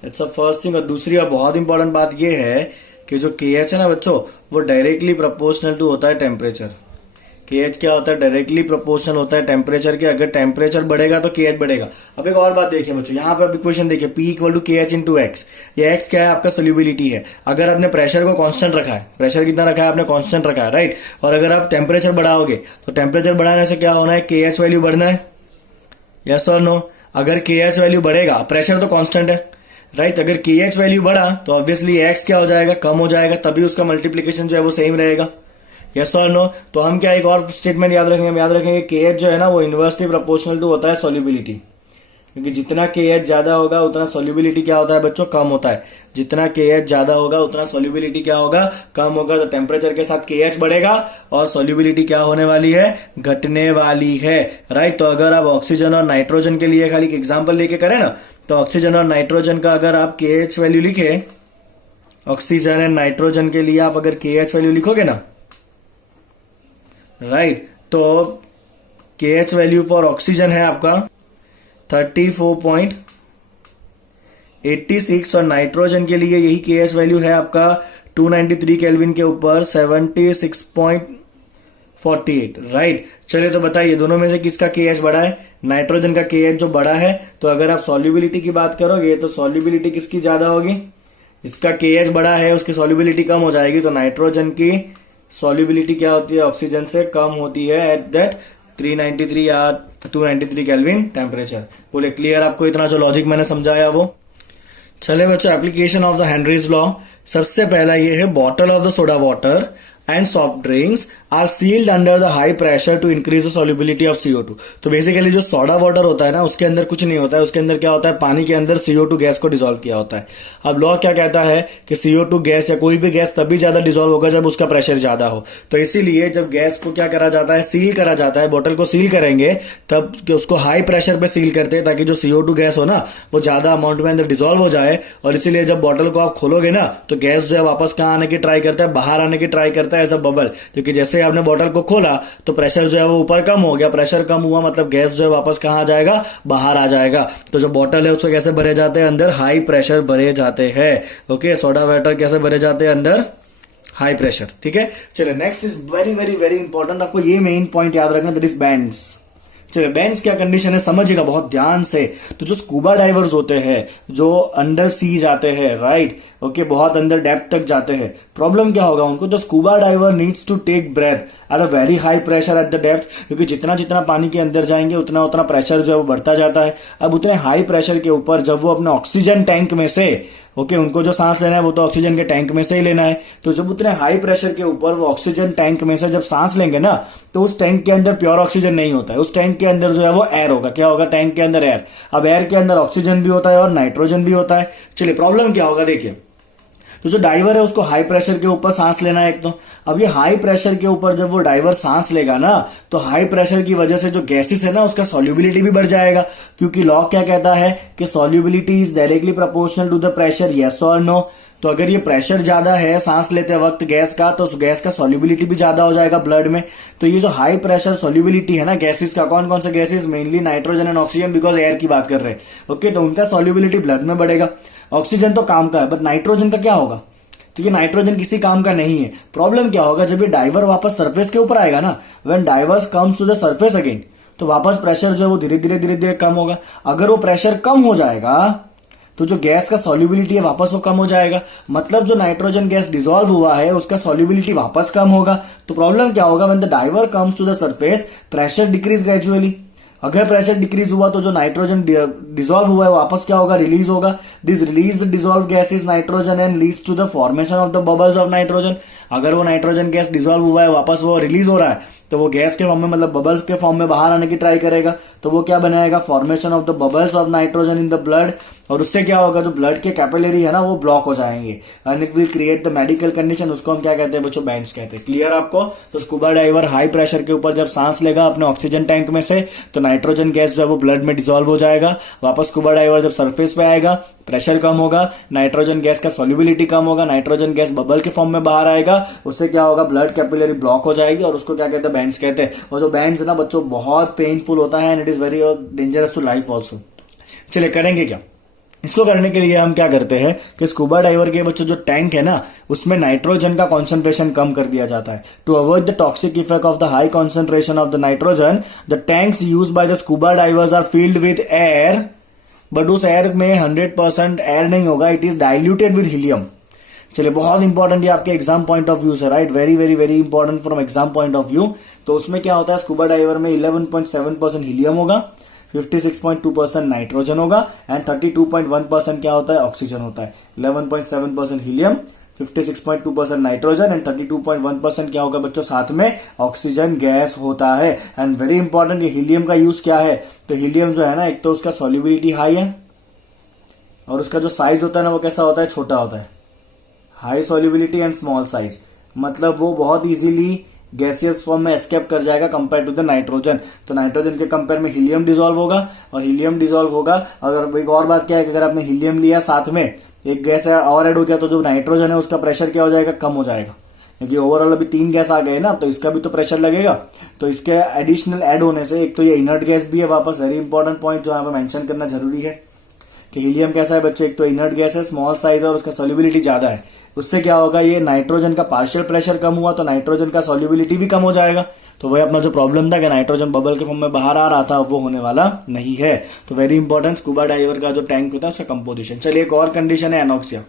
That's the first thing. और दूसरी और बहुत इंपॉर्टेंट बात ये है कि जो KH है ना बच्चों, वो डायरेक्टली प्रोपोर्शनल टू होता है टेम्परेचर। KH क्या होता है, डायरेक्टली प्रोपोर्शनल होता है टेम्परेचर के। अगर टेम्परेचर बढ़ेगा तो KH बढ़ेगा। अब एक और बात देखिए बच्चों, यहाँ पे अब इक्वेशन देखिए, P equal to KH into X। ये X क्या है, आपका सोल्यूबिलिटी है। अगर आपने प्रेशर को कांस्टेंट रखा है, प्रेशर कितना रखा है आपने, कांस्टेंट रखा है राइट। और अगर आप टेम्परेचर बढ़ाओगे तो टेम्परेचर बढ़ाने से क्या होना है, KH वैल्यू बढ़ना है। यस और नो। अगर KH वैल्यू बढ़ेगा, प्रेशर तो कांस्टेंट है राइट। अगर KH वैल्यू बढ़ा तो ऑब्वियसली X क्या हो जाएगा, कम हो जाएगा, तभी उसका मल्टीप्लीकेशन जो है वो सेम रहेगा। यस और नो। तो हम क्या एक और स्टेटमेंट याद रखेंगे, हम याद रखेंगे KH जो है ना वो इनवर्सली प्रोपोर्शनल टू होता है सॉल्युबिलिटी, क्योंकि जितना KH ज्यादा होगा उतना सॉल्युबिलिटी क्या होता है बच्चों, कम होता है। जितना KH ज्यादा होगा उतना सॉल्युबिलिटी क्या होगा, कम होगा। तो टेम्परेचर के साथ KH बढ़ेगा और सॉल्युबिलिटी क्या होने वाली है, घटने वाली है राइट। तो अगर आप ऑक्सीजन और नाइट्रोजन के लिए खाली एग्जाम्पल लेके करें ना, तो ऑक्सीजन और नाइट्रोजन का अगर आप KH वैल्यू लिखे, ऑक्सीजन एंड नाइट्रोजन के लिए आप अगर KH वैल्यू लिखोगे ना राइट, तो KH वैल्यू फॉर ऑक्सीजन है आपका 34.86 और नाइट्रोजन के लिए यही KH वैल्यू है आपका 293 केल्विन के ऊपर 76.48 राइट। चलिए तो बताइए दोनों में से किसका KH बड़ा है, नाइट्रोजन का KH जो बड़ा है। तो अगर आप सॉल्युबिलिटी की बात करोगे तो सॉल्युबिलिटी किसकी ज्यादा होगी, इसका KH बड़ा है उसकी सॉल्युबिलिटी कम हो जाएगी। तो नाइट्रोजन की सॉल्युबिलिटी क्या होती है, ऑक्सीजन से कम होती है एट दैट 393 या 293 केल्विन टेम्परेचर। बोले क्लियर आपको इतना जो लॉजिक मैंने समझाया वो। चले बच्चों application of the Henry's law. सबसे पहला ये है, bottle of the soda water and soft drinks are sealed under the high pressure to increase the solubility of CO2। तो बेसिकली जो सोडा वाटर होता है ना, उसके अंदर कुछ नहीं होता है, उसके अंदर क्या होता है, पानी के अंदर CO2 गैस को डिसॉल्व किया होता है। अब लॉ क्या कहता है कि CO2 गैस या कोई भी गैस तभी ज्यादा डिसॉल्व होगा जब उसका प्रेशर ज्यादा हो। तो इसीलिए जब गैस को क्या करा जाता है, सील करा जाता है, बोतल को सील करेंगे तब उसको हाई प्रेशर पे सील करते हैं ताकि जो CO2 गैस हो ना वो ज्यादा अमाउंट में अंदर डिसॉल्व हो जाए। और इसीलिए जब बोतल को आप खोलोगे ना तो गैस जो है वापस कहाँ आने की ट्राई करता है, बाहर आने की ट्राई करता है एज अ बबल। क्योंकि जैसे आपने बोतल को खोला तो प्रेशर जो है वो ऊपर कम हो गया, प्रेशर कम हुआ मतलब गैस जो है वापस कहाँ आ जाएगा, बाहर आ जाएगा। तो जो बोतल है उसको कैसे भरे जाते हैं, अंदर हाई प्रेशर भरे जाते हैं। ओके, सोडा वाटर कैसे भरे जाते हैं, अंदर हाई प्रेशर। ठीक है, चलिए next is very very very important, आपको ये मेन पॉइंट याद रखना, दैट इज बैंड्स। चलिए बैंड्स क्या कंडीशन है समझिएगा बहुत ध्यान से। तो जो स्कूबा डाइवर्स होते हैं, जो अंडर सी जाते हैं, राइट, ओके, बहुत अंदर डेप्थ तक जाते हैं, प्रॉब्लम क्या होगा उनको, तो scuba diver needs to take breath at a very high pressure at the depth, क्योंकि जितना जितना पानी के अंदर जाएंगे उतना उतना प्रेशर जो है वो बढ़ता जाता है। अब उतने हाई प्रेशर के ऊपर जब वो अपने ऑक्सीजन टैंक में से, ओके, उनको जो सांस लेना है वो तो ऑक्सीजन के टैंक में से ही लेना है, तो जब उतने हाई प्रेशर के ऊपर वो ऑक्सीजन टैंक में से जब सांस लेंगे ना तो उस टैंक के अंदर प्योर ऑक्सीजन नहीं होता है, उस टैंक के अंदर जो है वो एयर होगा। क्या होगा, टैंक के अंदर एयर। अब एयर के अंदर ऑक्सीजन भी होता है और नाइट्रोजन भी होता है। चलिए प्रॉब्लम क्या होगा, देखिए, तो जो डाइवर है उसको हाई प्रेशर के ऊपर सांस लेना है एक तो। अब ये हाई प्रेशर के ऊपर जब वो डाइवर सांस लेगा ना तो हाई प्रेशर की वजह से जो गैसेस है ना उसका सॉल्युबिलिटी भी बढ़ जाएगा, क्योंकि लॉ क्या कहता है कि solubility is directly proportional to the pressure, yes और नो। तो अगर ये प्रेशर ज्यादा है सांस लेते वक्त गैस का, तो उस गैस का सॉल्युबिलिटी भी ज्यादा हो जाएगा ब्लड में। तो ये जो हाई प्रेशर सॉल्युबिलिटी है ना गैसेस का, कौन कौन से gases, mainly nitrogen and oxygen, because air की बात कर रहे हैं, ओके, तो उनका सॉल्युबिलिटी ब्लड में बढ़ेगा। ऑक्सीजन तो काम का है, बट नाइट्रोजन का क्या होगा, तो ये नाइट्रोजन किसी काम का नहीं है। प्रॉब्लम क्या होगा, जब ये डाइवर वापस सरफेस के ऊपर आएगा ना, when divers comes to the surface again, तो वापस प्रेशर जो है वो धीरे धीरे धीरे धीरे कम होगा। अगर वो प्रेशर कम हो जाएगा तो जो गैस का सॉल्युबिलिटी है वापस वो कम हो जाएगा, मतलब जो नाइट्रोजन गैस डिसॉल्व हुआ है उसका सॉल्युबिलिटी वापस कम होगा। तो प्रॉब्लम क्या होगा, when the diver comes to the surface pressure decrease gradually. अगर प्रेशर डिक्रीज हुआ तो जो नाइट्रोजन डिसॉल्व हुआ है वापस क्या होगा, रिलीज होगा। This release dissolve gas is nitrogen and leads to the formation of the bubbles of nitrogen. अगर वो नाइट्रोजन गैस डिसॉल्व हुआ है वापस वो रिलीज हो रहा है तो वो गैस के फॉर्म में, मतलब बबल्स के फॉर्म में बाहर आने की ट्राई करेगा, तो वो क्या बनाएगा, formation of the bubbles of nitrogen in the blood. और उससे क्या होगा, जो ब्लड के कैपिलरी है ना वो ब्लॉक हो जाएंगे and it will create the medical condition, उसको हम क्या कहते हैं बच्चों, बैंड्स कहते हैं। क्लियर आपको। तो स्कूबा डाइवर हाई प्रेशर के ऊपर जब सांस लेगा अपने ऑक्सीजन टैंक में से तो नाइट्रोजन गैस जो वो ब्लड में डिसॉल्व हो जाएगा। वापस स्कूबा डाइवर जब सरफेस पे आएगा प्रेशर कम होगा, नाइट्रोजन गैस का सॉल्युबिलिटी कम होगा, नाइट्रोजन गैस बबल के फॉर्म में बाहर आएगा, उससे क्या होगा, ब्लड कैपिलरी ब्लॉक हो जाएगी और उसको क्या कहते हैं, बैंड्स कहते हैं। और जो बैंड्स है ना बच्चों बहुत पेनफुल होता है and it is very dangerous to life also. चलिए करेंगे क्या, इसको करने के लिए हम क्या करते हैं कि स्कूबा डाइवर के बच्चों जो टैंक है ना उसमें नाइट्रोजन का कॉन्सेंट्रेशन कम कर दिया जाता है। To avoid the toxic effect of the high concentration of the nitrogen, the tanks use by the scuba divers are filled with air, but उस एयर में 100% एयर नहीं होगा, it is diluted with helium. चलिए बहुत important ये आपके exam point of view से, right, very very very important from exam point of view. तो उसमें क्या होता है, स्कूबा डाइवर में 11.7% हीलियम होगा, 56.2% नाइट्रोजन होगा एंड 32.1% क्या होता है, ऑक्सीजन होता है। 11.7% हीलियम, 56.2% नाइट्रोजन एंड 32.1% क्या होगा बच्चों, साथ में ऑक्सीजन गैस होता है। एंड वेरी इंपॉर्टेंट ये हीलियम का यूज क्या है, तो हीलियम जो है ना एक तो उसका सॉल्युबिलिटी हाई है और उसका जो साइज होता है ना वो कैसा होता है, छोटा होता है। High solubility and small size, मतलब वो बहुत इजीली गैसियस फॉर्म में एस्केप कर जाएगा कंपेयर टू द नाइट्रोजन। तो नाइट्रोजन के कंपेयर में हीलियम डिसॉल्व होगा और हीलियम डिसॉल्व होगा। अगर एक और बात क्या है कि अगर आपने हीलियम लिया साथ में एक गैस और ऐड हो गया तो जो नाइट्रोजन है उसका प्रेशर क्या हो जाएगा, कम हो जाएगा, क्योंकि ओवरऑल अभी 3 गैस आ गए ना तो इसका भी तो प्रेशर लगेगा। तो इसके एडिशनल ऐड होने से एक तो ये इनर्ट गैस भी है, वापस वेरी इंपॉर्टेंट पॉइंट जो यहाँ पे मेंशन करना जरूरी है कि हीलियम कैसा है बच्चों, एक तो इनर्ट गैस है, स्मॉल साइज और उसका सॉल्युबिलिटी ज्यादा है। उससे क्या होगा, ये नाइट्रोजन का पार्शियल प्रेशर कम हुआ तो नाइट्रोजन का सॉल्युबिलिटी भी कम हो जाएगा। तो वही अपना जो प्रॉब्लम था कि नाइट्रोजन बबल के फॉर्म में बाहर आ रहा था वो होने वाला नहीं है। तो वेरी इंपॉर्टेंट स्कूबा डाइवर का जो टैंक होता है उसका कंपोजिशन। चलिए एक और कंडीशन है एनोक्सिया।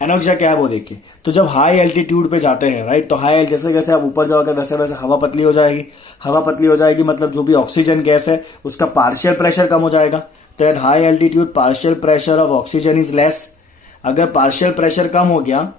एनोक्सिया क्या है वो देखिए। तो जब हाई एल्टीट्यूड पे जाते हैं, राइट, तो हाई जैसे जैसे आप ऊपर जाओगे वैसे वैसे हवा पतली हो जाएगी। हवा पतली हो जाएगी मतलब जो भी ऑक्सीजन गैस है उसका पार्शियल प्रेशर कम हो जाएगा। तो at high altitude partial pressure of oxygen is less. अगर पार्शियल प्रेशर कम हो गया,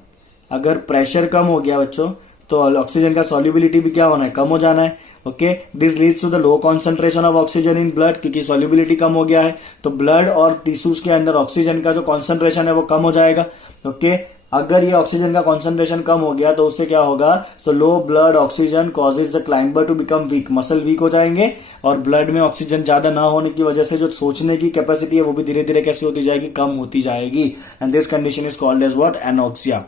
अगर प्रेशर कम हो गया बच्चों तो ऑक्सीजन का सॉल्युबिलिटी भी क्या होना है, कम हो जाना है। Okay, this leads to the low concentration of oxygen in blood, क्योंकि सॉल्युबिलिटी कम हो गया है तो ब्लड और टिश्यूज के अंदर ऑक्सीजन का जो कॉन्सेंट्रेशन है वो कम हो जाएगा। ओके, अगर ये ऑक्सीजन का कॉन्सेंट्रेशन कम हो गया तो उससे क्या होगा, so low blood oxygen causes the climber to become weak, muscle weak हो जाएंगे और ब्लड में ऑक्सीजन ज्यादा ना होने की वजह से जो सोचने की कैपेसिटी है वो भी धीरे धीरे कैसी होती जाएगी, कम होती जाएगी। And this condition is called as what, anoxia.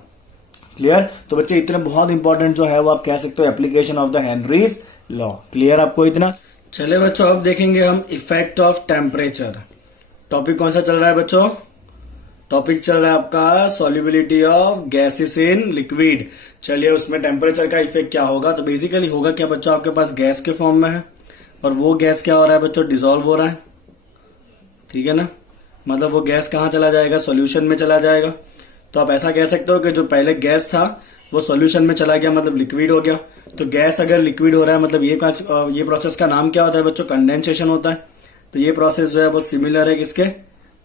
Clear. तो बच्चे इतने बहुत इंपॉर्टेंट जो है वो आप कह सकते हो application of the Henry's law. Clear आपको इतना। चले बच्चों, अब देखेंगे हम इफेक्ट ऑफ टेम्परेचर। टॉपिक कौन सा चल रहा है बच्चों, टॉपिक चल रहा है आपका solubility of gases in liquid. चलिए उसमें टेम्परेचर का इफेक्ट क्या होगा। तो बेसिकली होगा क्या बच्चों, आपके पास गैस के फॉर्म में है और वो गैस क्या हो रहा है बच्चों, डिसॉल्व हो रहा है। ठीक है ना, मतलब वो गैस कहाँ चला जाएगा, सॉल्यूशन में चला जाएगा। तो आप ऐसा कह सकते हो कि जो पहले गैस था वो सॉल्यूशन में चला गया, मतलब लिक्विड हो गया। तो गैस अगर लिक्विड हो रहा है मतलब ये प्रोसेस का नाम क्या होता है बच्चों, कंडेंसेशन होता है। तो ये प्रोसेस जो है वो सिमिलर है किसके,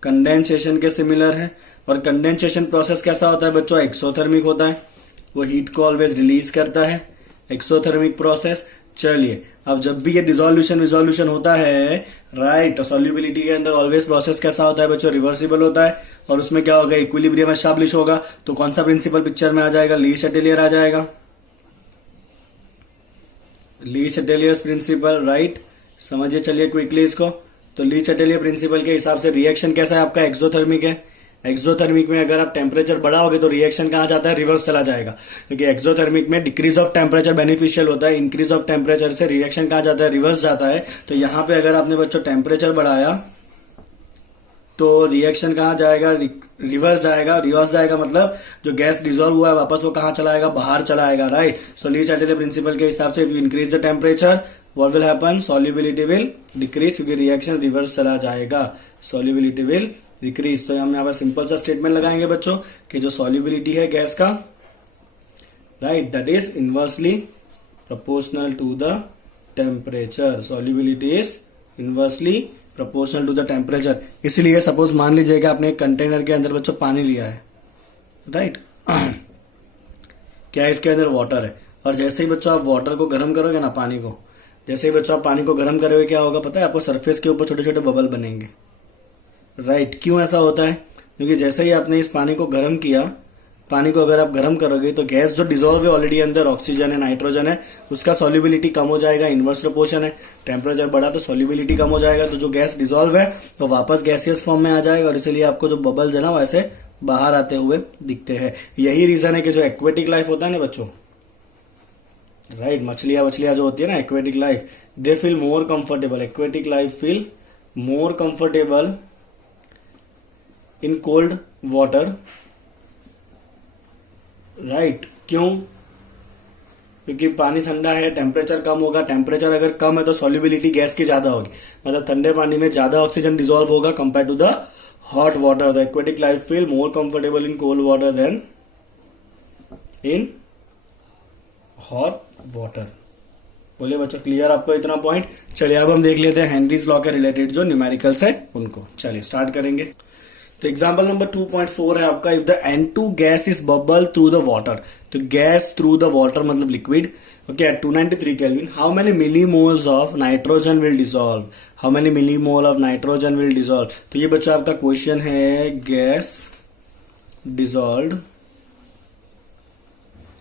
कंडेंसेशन के सिमिलर है। और कंडेंसेशन प्रोसेस कैसा होता है बच्चों, एक्सोथर्मिक होता है, वो हीट को ऑलवेज रिलीज करता है, एक्सोथर्मिक प्रोसेस। चलिए अब जब भी ये डिसोल्यूशन होता है, राइट, तो सॉल्युबिलिटी के अंदर ऑलवेज प्रोसेस कैसा होता है बच्चों, रिवर्सिबल होता है। और उसमें क्या होगा, इक्विलिब्रियम एस्टैब्लिश होगा। तो कौन सा प्रिंसिपल पिक्चर में आ जाएगा, ली चैटेलियर आ जाएगा, ली चैटेलियर प्रिंसिपल, राइट। समझिए चलिए क्विकली इसको। तो ली चैटेलियर प्रिंसिपल के हिसाब से रिएक्शन कैसा है आपका, एक्सोथर्मिक है। एक्सोथर्मिक में अगर आप टेम्परेचर बढ़ाओगे तो रिएक्शन कहां जाता है, रिवर्स चला जाएगा। क्योंकि एक्सोथर्मिक में डिक्रीज ऑफ टेम्परेचर बेनिफिशियल होता है, इंक्रीज ऑफ टेम्परेचर से रिएक्शन कहां जाता है, रिवर्स जाता है। तो यहां पे अगर आपने बच्चों टेम्परेचर बढ़ाया तो रिएक्शन कहां जाएगा, रिवर्स जाएगा। रिवर्स जाएगा मतलब जो गैस डिजोल्व हुआ है वापस वो कहां चला आएगा, बाहर चला आएगा, राइट। सो ली चैटेलियर प्रिंसिपल के हिसाब से if you increase the temperature what will happen, solubility will decrease, क्योंकि रिएक्शन रिवर्स चला जाएगा, सॉल्युबिलिटी विल डिक्रीज। तो हम यहाँ पर सिंपल सा स्टेटमेंट लगाएंगे बच्चों कि जो सॉल्युबिलिटी है गैस का, right, that is inversely proportional to the temperature. Solubility is inversely proportional to the temperature. इसीलिए सपोज मान लीजिए कि आपने एक कंटेनर के अंदर बच्चों पानी लिया है, राइट, क्या इसके अंदर वाटर है। और जैसे ही बच्चों आप वाटर को गर्म करोगे ना, पानी को, जैसे ही बच्चों आप पानी को गर्म करोगे क्या होगा पता है आपको, सरफेस के ऊपर छोटे छोटे बबल बनेंगे, राइट। क्यों ऐसा होता है, क्योंकि जैसे ही आपने इस पानी को गर्म किया, पानी को अगर आप गर्म करोगे तो गैस जो डिजोल्व है ऑलरेडी अंदर, ऑक्सीजन है, नाइट्रोजन है, उसका सॉल्युबिलिटी कम हो जाएगा, इनवर्स प्रोपोर्शन है। टेम्परेचर बढ़ा तो सॉल्युबिलिटी कम हो जाएगा, तो जो गैस डिजोल्व है तो वापस गैसियस फॉर्म में आ जाएगा और इसीलिए आपको जो बबल्स है ना वैसे बाहर आते हुए दिखते हैं। यही रीजन है कि जो एक्वेटिक लाइफ होता है ना बच्चों, राइट, मछलियां जो होती है ना, aquatic life, they feel more comfortable, aquatic life feel more comfortable in cold water, right. क्यों, क्योंकि पानी ठंडा है, टेम्परेचर कम होगा। टेम्परेचर अगर कम है तो सॉल्युबिलिटी गैस की ज्यादा होगी, मतलब ठंडे पानी में ज्यादा ऑक्सीजन डिसॉल्व होगा compare to the hot water. The aquatic life feel more comfortable in cold water than in hot water. बोलिए बच्चों, क्लियर आपको इतना पॉइंट। चलिए अब हम देख लेते हैं हेनरीज लॉ के रिलेटेड जो न्यूमेरिकल्स है उनको। चलिए स्टार्ट करेंगे। तो एग्जाम्पल नंबर 2.4 है आपका, if the N2 gas is bubble through the water. तो गैस थ्रू द वाटर मतलब liquid, okay, at 293 kelvin, how many millimoles of nitrogen will dissolve, how many millimole of nitrogen will dissolve. तो ये बच्चा आपका question है, gas dissolve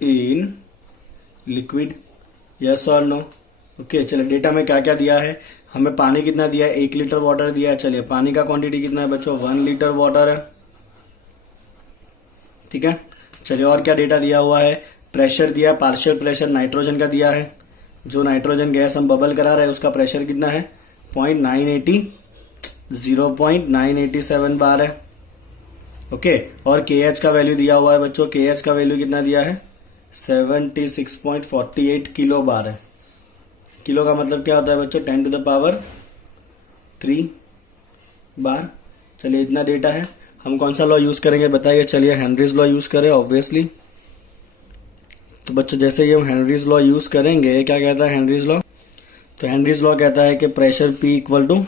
in liquid, yes और no. Okay, चलिए data में क्या क्या दिया है, हमें पानी कितना दिया है, 1 लीटर वाटर दिया है। चलिए पानी का क्वांटिटी कितना है बच्चों, 1 लीटर वाटर है, ठीक है। चलिए और क्या डेटा दिया हुआ है, प्रेशर दिया है, पार्शियल प्रेशर नाइट्रोजन का दिया है। जो नाइट्रोजन गैस हम बबल करा रहे हैं उसका प्रेशर कितना है, 0.987 बार है, ओके। और KH का वैल्यू दिया हुआ है बच्चों, KH का वैल्यू कितना दिया है, 76.48 किलो बार है। किलो का मतलब क्या होता है बच्चों, 10 to the power 3 बार। चलिए इतना डेटा है, हम कौन सा लॉ यूज करेंगे बताइए। चलिए हेनरीज लॉ यूज करें ऑब्वियसली। तो बच्चों जैसे ही हम हेनरीज लॉ यूज करेंगे, क्या कहता है हेनरीज लॉ, तो हेनरीज लॉ कहता है कि pressure P equal to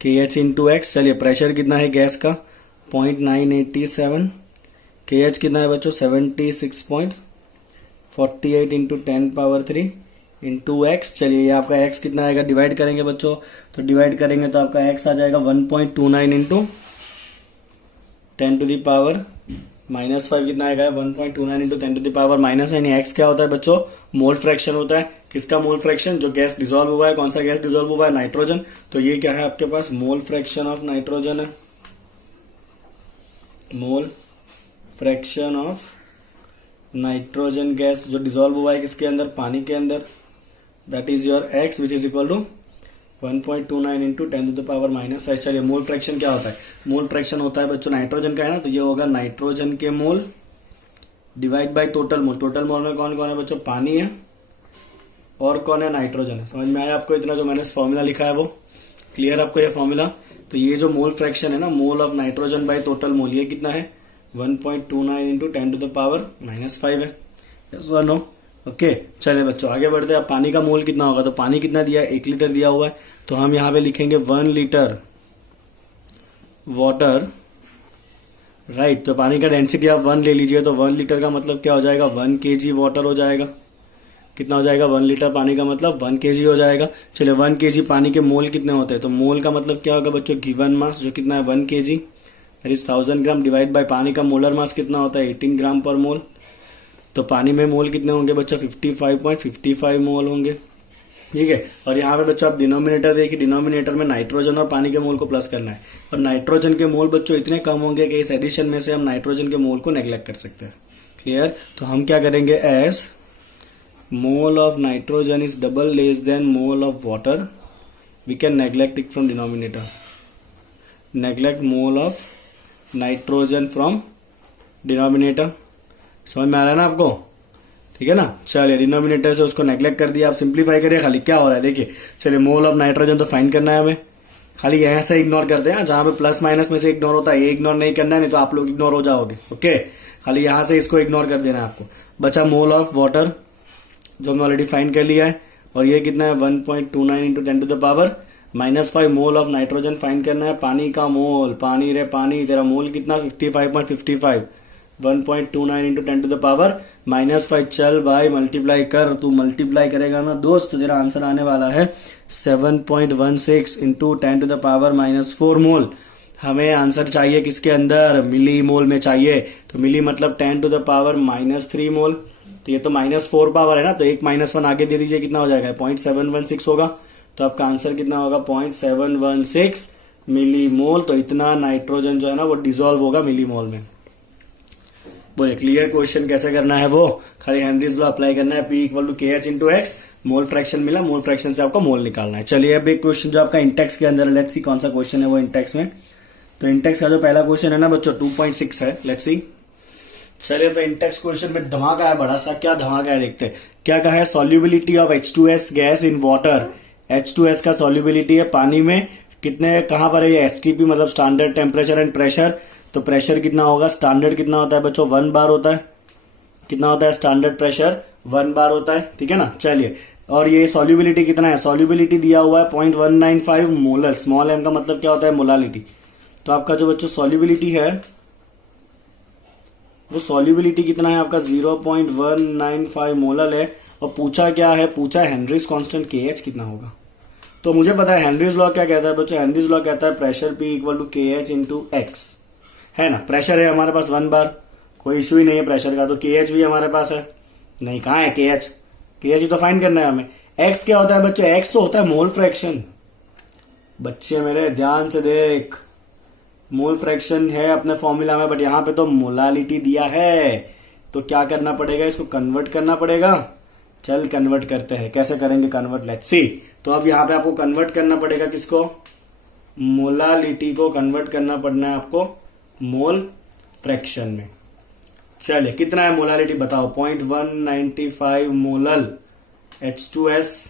KH into x. चलिए प्रेशर कितना है गैस का, 0.987, KH कितना है बच्चों, 76. 48 इंटू 10⁻³ इंटू एक्स। चलिए ये आपका एक्स कितना आएगा, डिवाइड करेंगे बच्चों, तो डिवाइड करेंगे तो आपका एक्स आ जाएगा 1.29 इंटू 10⁻⁻5 कितना आएगा, 1.29 इंटू 10⁻⁻, यानी एक्स क्या होता है बच्चों, मोल फ्रैक्शन होता है। किसका मोल फ्रैक्शन, जो गैस डिसॉल्व हुआ है, कौन सा गैस डिसॉल्व हुआ है, नाइट्रोजन। तो ये क्या है आपके पास, मोल फ्रैक्शन ऑफ नाइट्रोजन है, mole fraction of nitrogen gas जो डिसॉल्व हुआ है किसके अंदर, पानी के अंदर। That is your x which is equal to 1.29 into 10⁻⁻। चलिए मोल फ्रैक्शन क्या होता है, मोल फ्रैक्शन होता है बच्चों नाइट्रोजन का है ना, तो ये होगा नाइट्रोजन के मोल divide by total mole. Total mole में कौन कौन है बच्चों, पानी है और कौन है, नाइट्रोजन है। समझ में आया आपको, इतना जो मैंने फॉर्मूला लिखा है वो क्लियर आपको ये फॉर्मूला। तो ये जो मोल फ्रैक्शन है ना, मोल of nitrogen by total mole, ये कितना है 1.29 इंटू 10⁻⁻5 है। यस और नो, ओके। चलिए बच्चों आगे बढ़ते हैं। अब पानी का मोल कितना होगा, तो पानी कितना दिया है, 1 लीटर दिया हुआ है, तो हम यहाँ पे लिखेंगे 1 लीटर वाटर, राइट। तो पानी का डेंसिटी आप 1 ले लीजिए, तो 1 लीटर का मतलब क्या हो जाएगा, 1 kg वाटर हो जाएगा। कितना हो जाएगा, 1 लीटर पानी का मतलब 1 kg हो जाएगा। चलिए 1 kg पानी के मोल कितने होते हैं, तो मोल का मतलब क्या होगा बच्चों, गिवन मास जो कितना है 1 kg, that is 1000 gram, divide by पानी का मोलर मास कितना होता है 18 ग्राम पर मोल। तो पानी में मोल कितने होंगे बच्चों, 55.55 मोल होंगे, ठीक है। और यहाँ पे बच्चों आप डिनोमिनेटर देखिए, डिनोमिनेटर में नाइट्रोजन और पानी के मोल को प्लस करना है, और नाइट्रोजन के मोल बच्चों इतने कम होंगे कि इस एडिशन में से हम नाइट्रोजन के मोल को नेग्लेक्ट कर सकते हैं, क्लियर। तो हम क्या करेंगे, as mole of nitrogen is double less than mole of water, we can neglect it from denominator, neglect mole of nitrogen from denominator. समझ में आ रहा है ना आपको, ठीक है ना। चलिए डिनोमिनेटर से उसको नेग्लेक्ट कर दिया, आप सिंप्लीफाई करिए, खाली क्या हो रहा है देखिए। चलिए मोल ऑफ नाइट्रोजन तो फाइंड करना है हमें, खाली यहाँ से इग्नोर करते हैं, जहां पे प्लस माइनस में से इग्नोर होता है ये इग्नोर नहीं करना है, नहीं तो आप लोग इग्नोर हो जाओगे, ओके। खाली यहां से इसको इग्नोर कर देना है आपको। बचा मोल ऑफ वाटर जो हमने ऑलरेडी फाइंड कर लिया है, और ये कितना है 1.29 into 10⁻⁻5। Mole of nitrogen find करना है, पानी का मोल, पानी रे पानी, तेरा मोल कितना 55.55, 1.29 इंटू 10⁻⁻5। चल भाई मल्टीप्लाई कर, तू मल्टीप्लाई करेगा ना दोस्त, तो तेरा आंसर आने वाला है 7.16 इंटू 10⁻⁻4 मोल। हमें आंसर चाहिए किसके अंदर, मिली मोल में चाहिए, तो मिली मतलब 10⁻⁻3 मोल। तो ये तो -4 पावर है ना, तो एक -1 आगे दे दीजिए, कितना हो जाएगा 0.716 होगा। तो आपका आंसर कितना होगा 0.716 मिली मोल। तो इतना नाइट्रोजन जो है ना वो डिसॉल्व होगा मिली मोल में। बोले क्लियर, क्वेश्चन कैसे करना है वो, खाली हेनरीज लॉ अप्लाई करना है, P equal to KH into x, mole fraction मिला, मोल फ्रैक्शन से आपको मोल निकालना है। चलिए अब एक क्वेश्चन जो आपका इंटेक्स के अंदर है, लेट्स सी कौन सा क्वेश्चन है वो इंटेक्स में। तो इंटेक्स का जो पहला क्वेश्चन है ना बच्चों 2.6 है, लेट्स सी। चलिए तो इंटेक्स क्वेश्चन में धमाका है बड़ा सा, क्या धमाका है देखते हैं। क्या कहा है, solubility of H2S gas in water. H2S का सॉल्युबिलिटी है पानी में, कितने कहां पर है ये, STP मतलब स्टैंडर्ड टेम्परेचर एंड प्रेशर। तो प्रेशर कितना होगा, स्टैंडर्ड कितना होता है बच्चों 1 बार होता है, कितना होता है स्टैंडर्ड प्रेशर 1 बार होता है, ठीक है ना। चलिए और ये सॉल्युबिलिटी कितना है, सॉल्युबिलिटी दिया हुआ है 0.195 मोलर, स्मॉल m का मतलब क्या होता है मोलालिटी। तो आपका जो बच्चों सॉल्युबिलिटी है वो सॉल्युबिलिटी कितना है आपका 0.195 मोलर है, और पूछा क्या है, पूछा हेनरीज कांस्टेंट KH कितना होगा। तो मुझे पता है हेनरीज लॉ क्या कहता है बच्चों, हेनरीज लॉ कहता है pressure P equal to KH into x, है ना। प्रेशर है हमारे पास 1 बार, कोई इश्यू ही नहीं है प्रेशर का। तो KH भी हमारे पास है, नहीं कहाँ है KH, KH ही तो फाइंड करना है हमें। एक्स क्या होता है बच्चों, एक्स तो होता है मोल फ्रैक्शन। बच्चे मेरे ध्यान से देख, मोल फ्रैक्शन है अपने फॉर्मूला में, बट यहां पे तो मोलालिटी दिया है, तो क्या करना पड़ेगा, इसको कन्वर्ट करना पड़ेगा। चल कन्वर्ट करते हैं, कैसे करेंगे कन्वर्ट, लेट्स सी। तो अब यहां पे आपको कन्वर्ट करना पड़ेगा किसको, मोलालिटी को कन्वर्ट करना पड़ना है आपको मोल फ्रैक्शन में। चलिए कितना है मोलालिटी बताओ, 0.195 मोलल H2S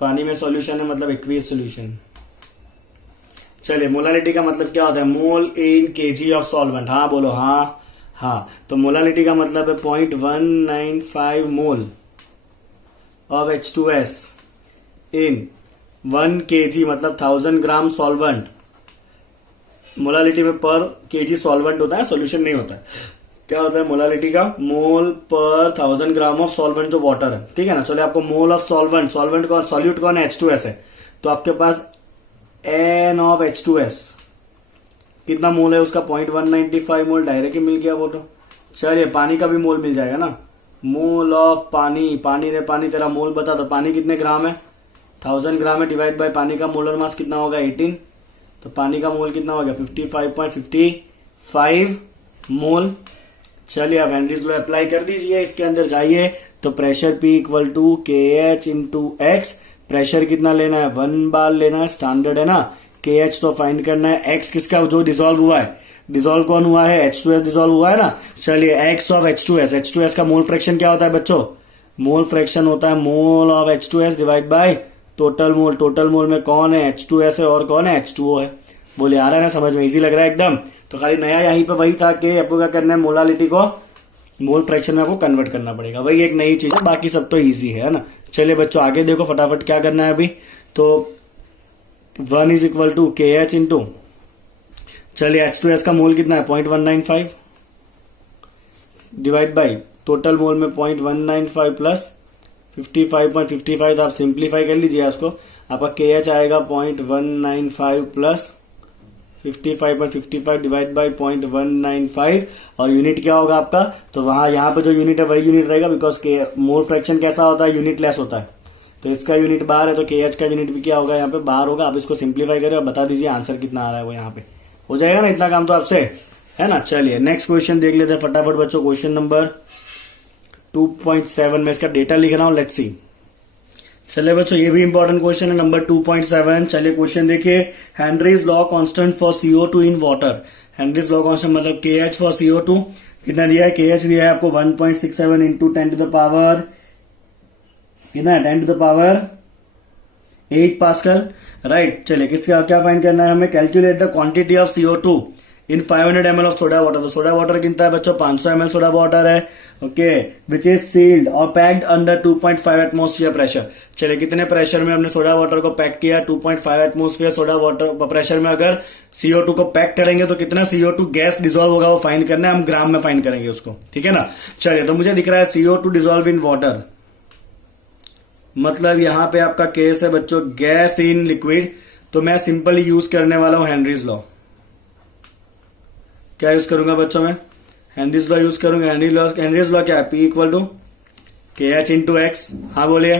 पानी में सॉल्यूशन है, मतलब एक्वियस सॉल्यूशन। चलिए मोलालिटी का मतलब क्या होता है, मोल इन केजी ऑफ सॉल्वेंट। हाँ बोलो, हाँ हाँ। तो मोलालिटी का मतलब है 0.195 mole of H2S in 1 kg मतलब 1000 ग्राम सॉल्वेंट। मोलालिटी में पर केजी सॉल्वेंट होता है, सॉल्यूशन नहीं होता है। क्या होता है मोलालिटी का, मोल पर 1000 ग्राम ऑफ सॉल्वेंट जो वाटर है, ठीक है ना। चलिए आपको मोल ऑफ सॉल्वेंट, सॉल्वेंट कौन, सॉल्यूट कौन है, H2S है, तो आपके पास N ऑफ H2S कितना मोल है उसका, 0.195 मोल, डायरेक्ट ही मिल गया वो तो। चलिए पानी का भी मोल मिल जाएगा ना, मोल ऑफ पानी, पानी रे पानी तेरा मोल बता, तो पानी कितने ग्राम है, 1000 ग्राम है, डिवाइड बाय पानी का मोलर मास कितना होगा 18, तो पानी का मोल कितना हो गया 55.55 मोल। चलिए अब हेनरीज लॉ अप्लाई कर दीजिए, इसके अंदर जाइए तो pressure P equal to KH into x, pressure कितना लेना है 1 बार लेना है, स्टैंडर्ड है ना। KH तो फाइंड करना है, x किसका जो डिसॉल्व हुआ है, डिसॉल्व कौन हुआ है, H2S डिसॉल्व हुआ है ना। चलिए x ऑफ H2S, H2S का मोल फ्रैक्शन क्या होता है बच्चों, मोल फ्रैक्शन होता है mole of H2S divide by total mole, total mole में कौन है H2S है और कौन है H2O है। बोले आ रहा है ना समझ में, इजी लग रहा है एकदम। तो खाली नया यहीं पे वही था कि आपको क्या करना है, मोलालिटी को मोल फ्रैक्शन में आपको कन्वर्ट करना पड़ेगा, वही एक नई चीज है, बाकी सब तो इजी है ना। चलिए बच्चों आगे देखो फटाफट क्या करना है अभी, तो 1 is equal to KH into, चलिए H2S का मोल कितना है 0.195 डिवाइड बाई टोटल मोल में 0.195 प्लस 55.55, तो आप सिंप्लीफाई कर लीजिए इसको, आपका KH आएगा 0.195 प्लस 55.55 डिवाइड बाई 0.195, और यूनिट क्या होगा आपका, तो वहां यहाँ पे जो यूनिट है वही यूनिट रहेगा, बिकॉज मोल फ्रैक्शन कैसा होता है, यूनिट लेस होता है, तो इसका यूनिट बाहर है तो KH का यूनिट भी क्या होगा यहाँ पे बाहर होगा। आप इसको सिंप्लीफाई करें और बता दीजिए आंसर कितना आ रहा है, वो यहाँ पे हो जाएगा ना, इतना काम तो आपसे है ना। चलिए नेक्स्ट क्वेश्चन देख लेते हैं फटाफट बच्चों, क्वेश्चन नंबर 2.7 में इसका डेटा लिख रहा हूं, लेट्स सी। चलिए बच्चों ये भी इंपॉर्टेंट क्वेश्चन है नंबर 2.7। चलिए क्वेश्चन देखिए, Henry's law constant for CO2 in water, Henry's law constant मतलब KH फॉर CO2 कितना दिया है, KH दिया है आपको 1.67 इंटू 10 टू द पावर कितना है 10 to the power 8 pascal, right. चलिए किसका क्या फाइंड करना है हमें, calculate the quantity of CO2 in 500 ml of soda water, तो सोडा वाटर कितना है बच्चों 500 ml सोडा वाटर है, ओके, विच इज सील्ड और पैक्ड अंडर 2.5 एटमोस्फियर प्रेशर। चलिए कितने प्रेशर में हमने सोडा वाटर को पैक किया, 2.5 एटमोस्फियर सोडा वाटर प्रेशर में अगर CO2 को पैक करेंगे तो कितना CO2 गैस डिसॉल्व होगा वो फाइंड करना है, हम ग्राम में फाइंड करेंगे उसको, ठीक है ना। चलिए तो मुझे दिख रहा है CO2 डिसॉल्व इन वाटर, मतलब यहां पे आपका केस है बच्चों गैस इन लिक्विड, तो मैं सिंपली यूज करने वाला हूं हेनरीज लॉ। क्या यूज करूंगा बच्चों में, हेनरीज लॉ यूज करूंगा। हेनरीज लॉ क्या है, P equal to KH into x, हाँ बोलिए।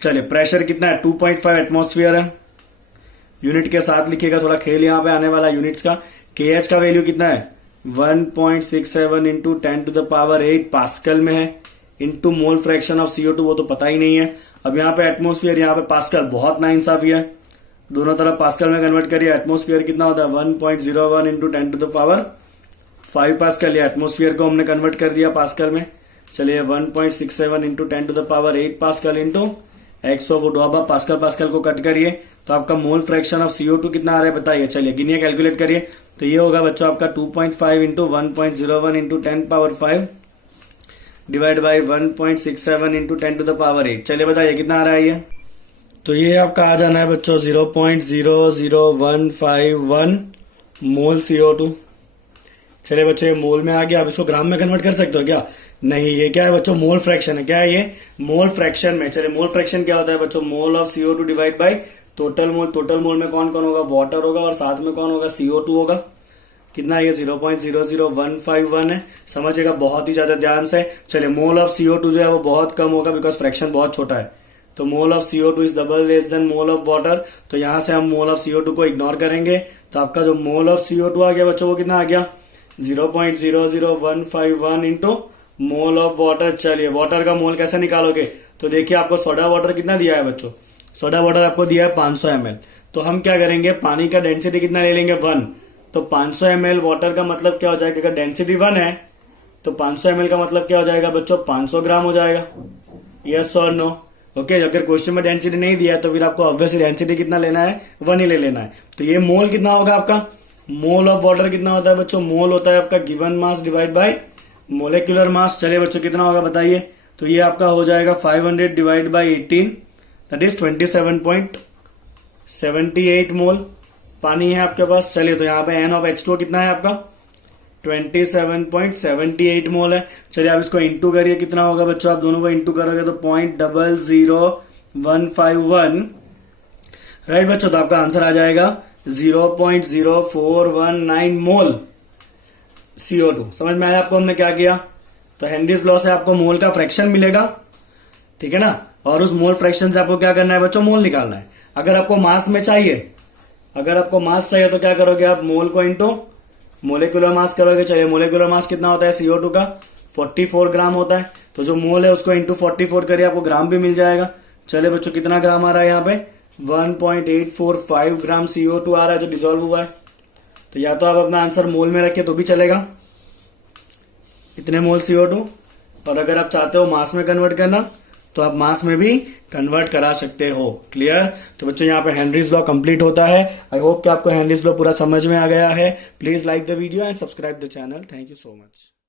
चलिए प्रेशर कितना है 2.5 एटमोस्फियर है, यूनिट के साथ लिखिएगा, थोड़ा खेल यहां पे आने वाला यूनिट्स का। KH का वैल्यू कितना है 1.67 into 10 to the power 8 pascal में है, into mole fraction of CO2 वो तो पता ही नहीं है। अब यहाँ पे एटमोस्फियर, यहाँ पे पास्कल, बहुत नाइंसाफी है, दोनों तरफ पास्कल में कन्वर्ट करिए। एटमोस्फियर कितना होता है 1.01 into 10 to the power 5 pascal, या एटमोस्फियर को हमने कन्वर्ट कर दिया पास्कल में। चलिए 1.67 into 10 to the power 8 pascal into x of, अब आप पास्कल पास्कल को कट करिए तो आपका मोल फ्रैक्शन ऑफ CO2 कितना आ रहा है बताइए। चलिए गिनिए, कैलकुलेट करिए, तो ये होगा बच्चों आपका 2.5 into 1.01 into 10 power 5 divide by 1.67 into 10 to the power 8। चलिए बताइए कितना आ रहा है ये, तो ये आपका आ जाना है बच्चों 0.00151 मोल CO2। चलिए बच्चों ये मोल में आ गया, आप इसको ग्राम में कन्वर्ट कर सकते हो क्या, नहीं, ये क्या है बच्चों मोल फ्रैक्शन है, क्या है ये मोल फ्रैक्शन में। चलिए मोल फ्रैक्शन क्या होता है बच्चों, mole of CO2 divide by total mole, total mole में कौन कौन होगा, वाटर होगा और साथ में कौन होगा CO2 होगा, कितना ये 0.00151 है, समझिएगा बहुत ही ज्यादा ध्यान से। चलिए मोल ऑफ CO2 जो है वो बहुत कम होगा बिकॉज फ्रैक्शन बहुत छोटा है, तो mole of CO2 is double less than mole of water, तो यहां से हम मोल ऑफ CO2 को इग्नोर करेंगे, तो आपका जो मोल ऑफ CO2 आ गया बच्चों वो कितना आ गया 0.00151 इंटू मोल ऑफ वाटर। चलिए वाटर का मोल कैसे निकालोगे, तो देखिए आपको सोडा वाटर कितना दिया है बच्चों, सोडा वाटर आपको दिया है 500 ml, तो हम क्या करेंगे पानी का डेंसिटी कितना ले लेंगे 1, तो 500 ml वाटर का मतलब क्या हो जाएगा, अगर डेंसिटी 1 है तो 500 ml का मतलब क्या हो जाएगा बच्चों 500 ग्राम हो जाएगा, यस और नो। ओके, अगर क्वेश्चन में डेंसिटी नहीं दिया है तो फिर आपको ऑब्वियसली डेंसिटी कितना लेना है 1 ही ले लेना है। तो ये मोल कितना होगा आपका, मोल ऑफ वाटर कितना होता है बच्चों, मोल होता है आपका given mass divide by molecular mass. चलिए बच्चों कितना होगा बताइए, तो ये आपका हो जाएगा 500 डिवाइड बाय 18 दैट इज 27.78 मोल पानी है आपके पास। चलिए तो यहाँ पे N ऑफ H2 कितना है आपका 27.78 मोल है। चलिए आप इसको इंटू करिए, कितना होगा बच्चों, आप दोनों को इंटू करोगे तो 0.00151, राइट बच्चों। तो आपका आंसर आ जाएगा 0.0419 मोल CO2। समझ में आया आपको हमने क्या किया। तो हेनरीज लॉ से आपको मोल का फ्रैक्शन मिलेगा, ठीक है ना, और उस मोल फ्रैक्शन से आपको क्या करना है बच्चों, मोल निकालना है। अगर आपको मास में चाहिए, अगर आपको मास चाहिए तो क्या करोगे आप, मोल को इंटू मोलिकुलर मास करोगे। चलिए मोलिकुलर मास कितना होता है CO2 का, 44 ग्राम होता है। तो जो मोल है उसको इंटू 44 करिए, आपको ग्राम भी मिल जाएगा। चलिए बच्चों कितना ग्राम आ रहा है यहाँ पे, 1.845 ग्राम CO2 आ रहा है जो डिसॉल्व हुआ है। तो या तो आप अपना आंसर मोल में रखें तो भी चलेगा, इतने मोल CO2, और अगर आप चाहते हो मास में कन्वर्ट करना तो आप मास में भी कन्वर्ट करा सकते हो। क्लियर। तो बच्चों यहाँ पे हेनरीज लॉ कंप्लीट होता है। आई होप कि आपको हेनरीज लॉ पूरा समझ में आ गया है। Please like the video and subscribe the channel. Thank you so much.